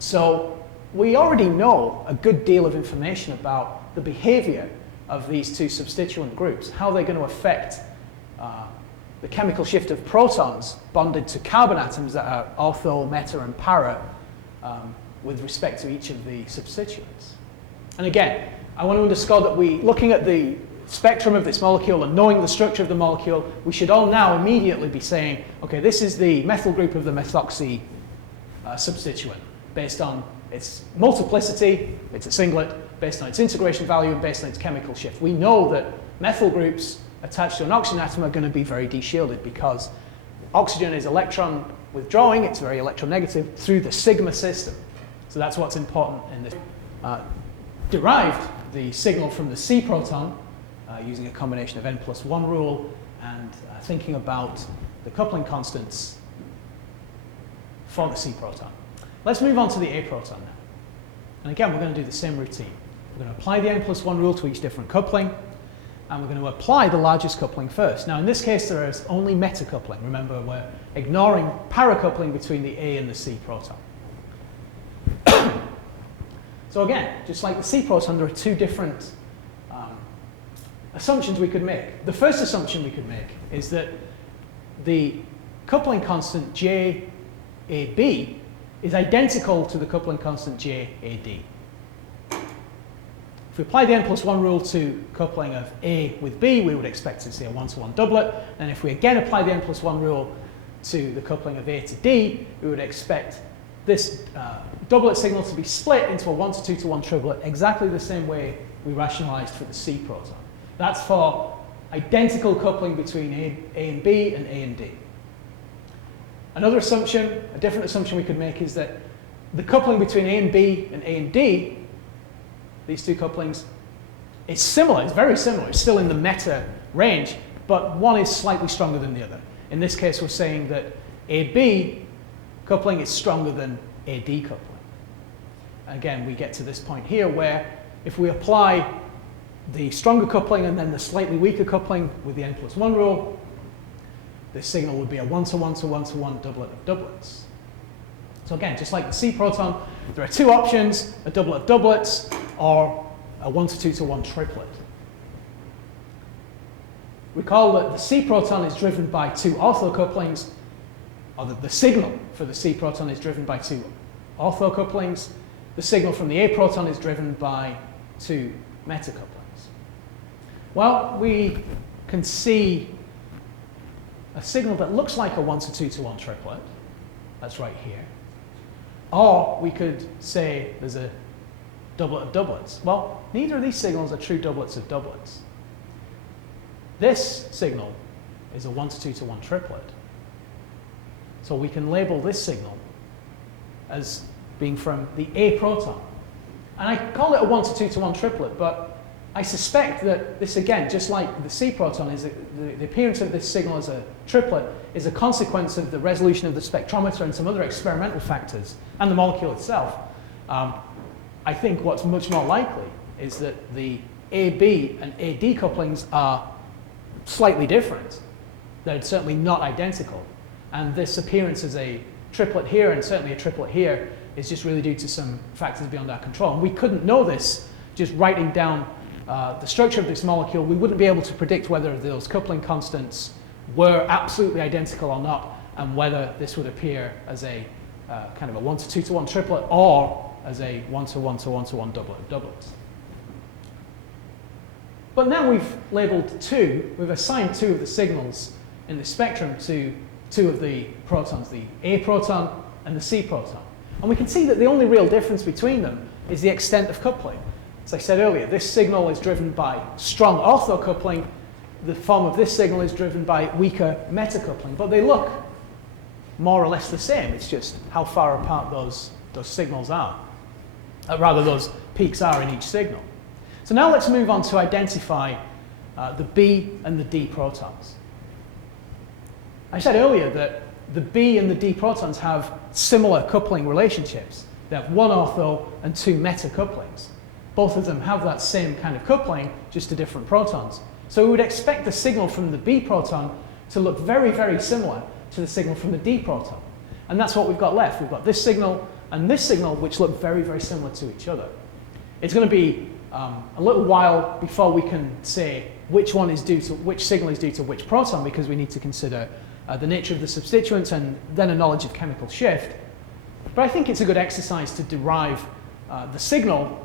So we already know a good deal of information about the behavior of these two substituent groups, how they're going to affect the chemical shift of protons bonded to carbon atoms that are ortho, meta, and para with respect to each of the substituents. And again, I want to underscore that looking at the spectrum of this molecule and knowing the structure of the molecule, we should all now immediately be saying, okay, this is the methyl group of the methoxy substituent, based on its multiplicity, it's a singlet, based on its integration value, and based on its chemical shift. We know that methyl groups attached to an oxygen atom are going to be very deshielded, because oxygen is electron withdrawing, it's very electronegative, through the sigma system. So that's what's important in this. Derived the signal from the C proton using a combination of n+1 rule and thinking about the coupling constants for the C proton. Let's move on to the A proton now. And again, we're going to do the same routine. We're going to apply the n+1 rule to each different coupling, and we're going to apply the largest coupling first. Now, in this case, there is only metacoupling. Remember, we're ignoring paracoupling between the A and the C proton. So again, just like the C proton, there are two different assumptions we could make. The first assumption we could make is that the coupling constant JAB is identical to the coupling constant JAD. If we apply the n+1 rule to coupling of A with B, we would expect to see a 1-to-1 doublet. And if we again apply the n+1 rule to the coupling of A to D, we would expect this doublet signal to be split into a 1-to-2-to-1 triplet, exactly the same way we rationalized for the C proton. That's for identical coupling between A and B and A and D. Another assumption, a different assumption we could make, is that the coupling between A and B and A and D, these two couplings, is similar, it's very similar, it's still in the meta range, but one is slightly stronger than the other. In this case, we're saying that AB coupling is stronger than AD coupling. again, we get to this point here where if we apply the stronger coupling and then the slightly weaker coupling with the n+1 rule, this signal would be a 1-to-1-to-1-to-1 doublet of doublets. So again, just like the C proton, there are two options, a doublet of doublets or a 1-to-2-to-1 triplet. Recall that the C proton is driven by two orthocouplings, or the signal for the C proton is driven by two orthocouplings. The signal from the A proton is driven by two metacouplings. Well, we can see a signal that looks like a 1-to-2-to-1 triplet. That's right here. Or we could say there's a doublet of doublets. Well, neither of these signals are true doublets of doublets. This signal is a 1-to-2-to-1 triplet. So we can label this signal as being from the A proton. And I call it a 1-to-2-to-1 triplet, but I suspect that this, again, just like the C proton, is the appearance of this signal as a triplet is a consequence of the resolution of the spectrometer and some other experimental factors, and the molecule itself. I think what's much more likely is that the AB and AD couplings are slightly different. They're certainly not identical. And this appearance as a triplet here, and certainly a triplet here, is just really due to some factors beyond our control. And we couldn't know this just writing down the structure of this molecule. We wouldn't be able to predict whether those coupling constants were absolutely identical or not, and whether this would appear as a kind of a 1-to-2-to-1 triplet or as a 1-to-1-to-1-to-1 doublet of doublets. But now we've labeled two, we've assigned two of the signals in the spectrum to two of the protons, the A proton and the C proton. And we can see that the only real difference between them is the extent of coupling. As I said earlier, this signal is driven by strong orthocoupling. The form of this signal is driven by weaker metacoupling. But they look more or less the same. It's just how far apart those signals are. Rather, those peaks are in each signal. So now let's move on to identify the B and the D protons. I said earlier that the B and the D protons have similar coupling relationships. They have one ortho and two metacouplings. Both of them have that same kind of coupling, just to different protons. So we would expect the signal from the B proton to look very, very similar to the signal from the D proton. And that's what we've got left. We've got this signal and this signal, which look very, very similar to each other. It's going to be a little while before we can say which one is due to which signal is due to which proton, because we need to consider the nature of the substituents and then a knowledge of chemical shift. But I think it's a good exercise to derive the signal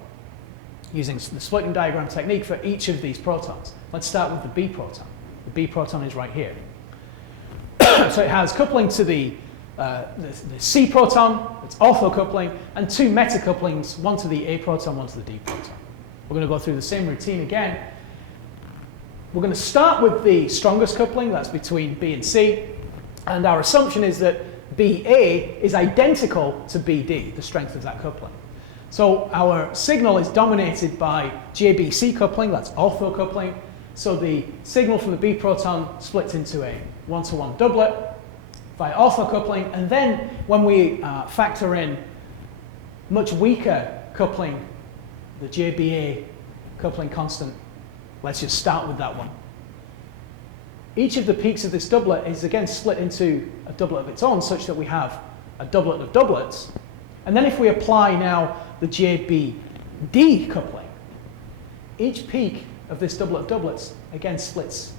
using the splitting diagram technique for each of these protons. Let's start with the B proton. The B proton is right here. So it has coupling to the C proton, it's orthocoupling, and two metacouplings, one to the A proton, one to the D proton. We're going to go through the same routine again. We're going to start with the strongest coupling, that's between B and C, and our assumption is that BA is identical to BD, the strength of that coupling. So our signal is dominated by JBC coupling, that's orthocoupling. So the signal from the B proton splits into a 1-to-1 doublet by orthocoupling, and then when we factor in much weaker coupling, the JBA coupling constant, let's just start with that one. Each of the peaks of this doublet is again split into a doublet of its own, such that we have a doublet of doublets. And then if we apply now the JBD coupling, each peak of this doublet of doublets again splits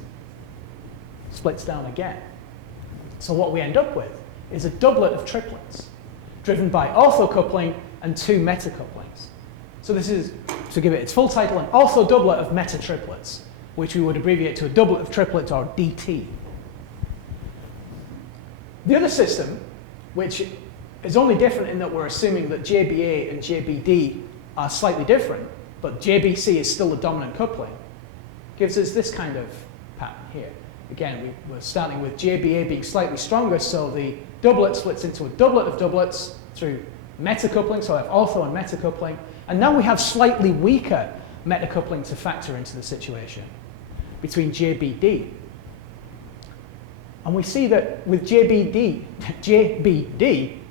down again. So what we end up with is a doublet of triplets driven by orthocoupling and two metacouplings. So this is, to give it its full title, an ortho doublet of metatriplets, which we would abbreviate to a doublet of triplets, or DT. The other system, which is only different in that we're assuming that JBA and JBD are slightly different, but JBC is still the dominant coupling, gives us this kind of pattern here. Again, we're starting with JBA being slightly stronger, so the doublet splits into a doublet of doublets through metacoupling, so I have ortho and metacoupling. And now we have slightly weaker metacoupling to factor into the situation between JBD. And we see that with JBD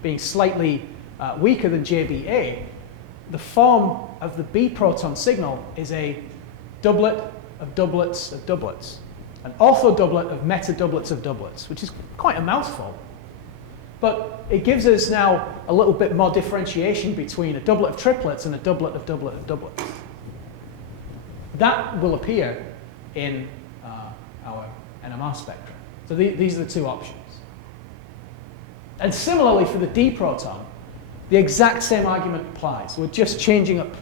being slightly weaker than JBA, the form of the B proton signal is a doublet of doublets of doublets, an ortho doublet of meta doublets of doublets, which is quite a mouthful. But it gives us now a little bit more differentiation between a doublet of triplets and a doublet of doublets. That will appear in our NMR spectra. So these are the two options. And similarly for the D proton, the exact same argument applies. We're just changing up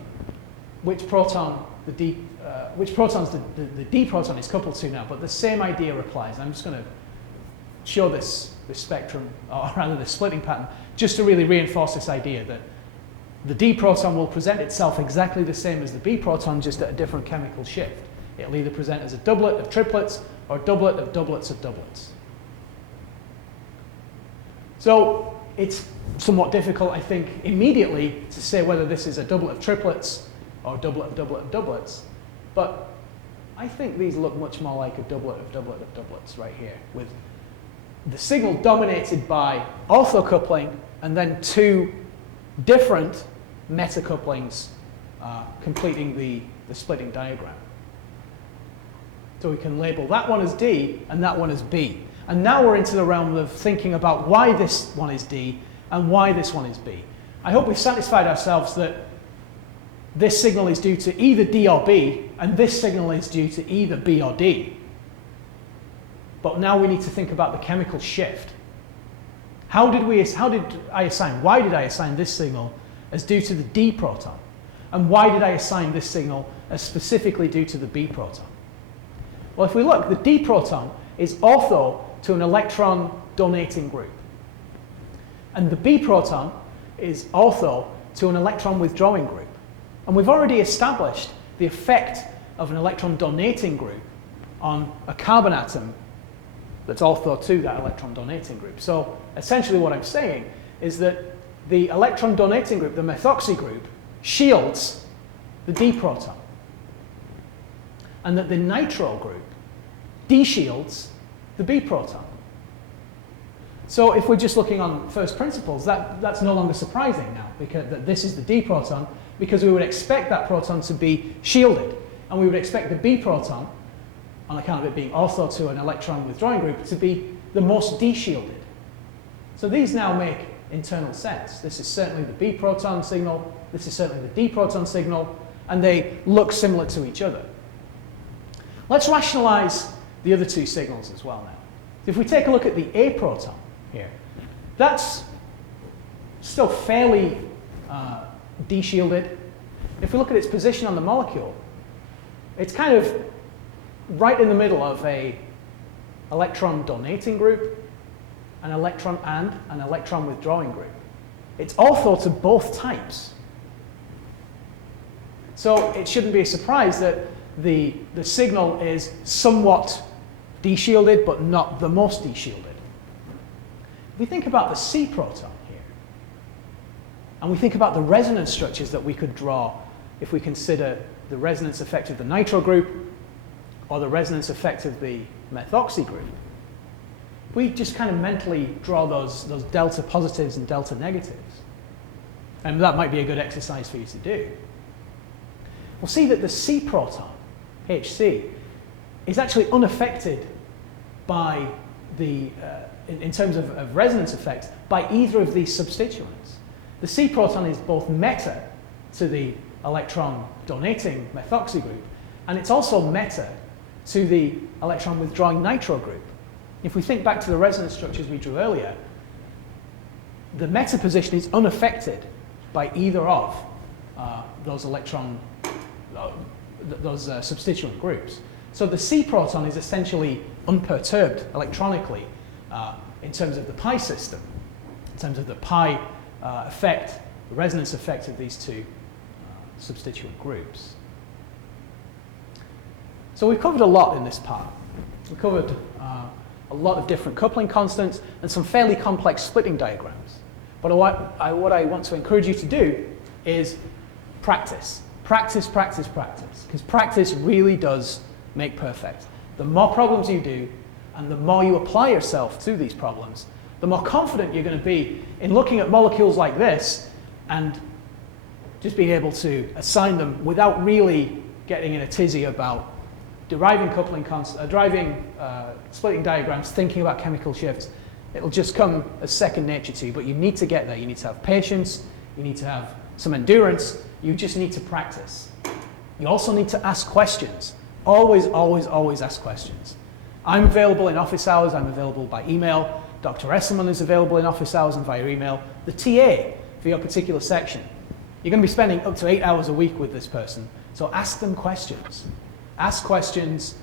which protons the D proton is coupled to now, but the same idea applies. I'm just going to show this spectrum, or rather the splitting pattern, just to really reinforce this idea that the D proton will present itself exactly the same as the B proton, just at a different chemical shift. It'll either present as a doublet of triplets or a doublet of doublets of doublets. So it's somewhat difficult, I think, immediately to say whether this is a doublet of triplets or a doublet of doublets, but I think these look much more like a doublet of doublets right here, with the signal dominated by orthocoupling and then two different metacouplings completing the splitting diagram. So we can label that one as D and that one as B. And now we're into the realm of thinking about why this one is D and why this one is B. I hope we've satisfied ourselves that this signal is due to either D or B, and this signal is due to either B or D. But now we need to think about the chemical shift. Why did I assign this signal as due to the D proton? And why did I assign this signal as specifically due to the B proton? Well, if we look, the D proton is ortho to an electron donating group. And the B proton is ortho to an electron withdrawing group. And we've already established the effect of an electron donating group on a carbon atom that's ortho to that electron donating group. So essentially what I'm saying is that the electron donating group, the methoxy group, shields the D proton. And that the nitro group deshields the B proton. So if we're just looking on first principles, that's no longer surprising now, because this is the D proton, because we would expect that proton to be shielded. And we would expect the B proton, on account of it being ortho to an electron withdrawing group, to be the most deshielded. So these now make internal sense. This is certainly the B proton signal, this is certainly the D proton signal, and they look similar to each other. Let's rationalize the other two signals as well now. If we take a look at the A proton here, that's still fairly deshielded. If we look at its position on the molecule, it's kind of right in the middle of an electron donating group, an electron withdrawing group. It's ortho to both types. So it shouldn't be a surprise that the signal is somewhat deshielded, but not the most deshielded. If we think about the C proton here, and we think about the resonance structures that we could draw if we consider the resonance effect of the nitro group or the resonance effect of the methoxy group, we just kind of mentally draw those delta positives and delta negatives. And that might be a good exercise for you to do. We'll see that the C proton, HC, is actually unaffected by the, in terms of resonance effects, by either of these substituents. The C proton is both meta to the electron donating methoxy group, and it's also meta to the electron withdrawing nitro group. If we think back to the resonance structures we drew earlier, the meta position is unaffected by either of those substituent groups. So the C proton is essentially unperturbed electronically in terms of the pi system, in terms of the pi effect, the resonance effect of these two substituent groups. So we've covered a lot in this part. We covered a lot of different coupling constants and some fairly complex splitting diagrams. But what I want to encourage you to do is practice. Practice, practice, practice. Because practice really does make perfect. The more problems you do, and the more you apply yourself to these problems, the more confident you're going to be in looking at molecules like this and just being able to assign them without really getting in a tizzy about deriving coupling splitting diagrams, thinking about chemical shifts. It'll just come as second nature to you, but you need to get there. You need to have patience, you need to have some endurance, you just need to practice. You also need to ask questions. Always, always, always ask questions. I'm available in office hours, I'm available by email. Dr. Esselman is available in office hours and via email. The TA for your particular section. You're going to be spending up to 8 hours a week with this person, so ask them questions. Ask questions,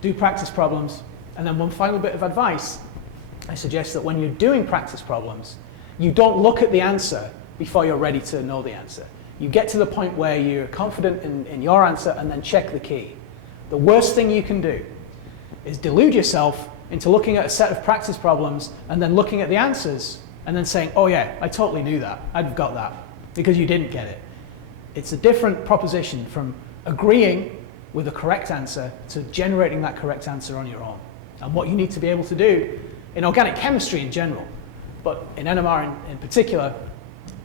do practice problems, and then one final bit of advice. I suggest that when you're doing practice problems, you don't look at the answer before you're ready to know the answer. You get to the point where you're confident in your answer and then check the key. The worst thing you can do is delude yourself into looking at a set of practice problems and then looking at the answers and then saying, oh yeah, I totally knew that, I've got that, because you didn't get it. It's a different proposition from agreeing with the correct answer to generating that correct answer on your own. And what you need to be able to do in organic chemistry in general, but in NMR in particular,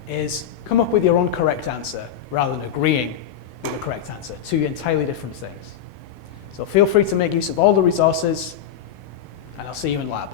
is come up with your own correct answer rather than agreeing with the correct answer. Two entirely different things. So feel free to make use of all the resources, and I'll see you in lab.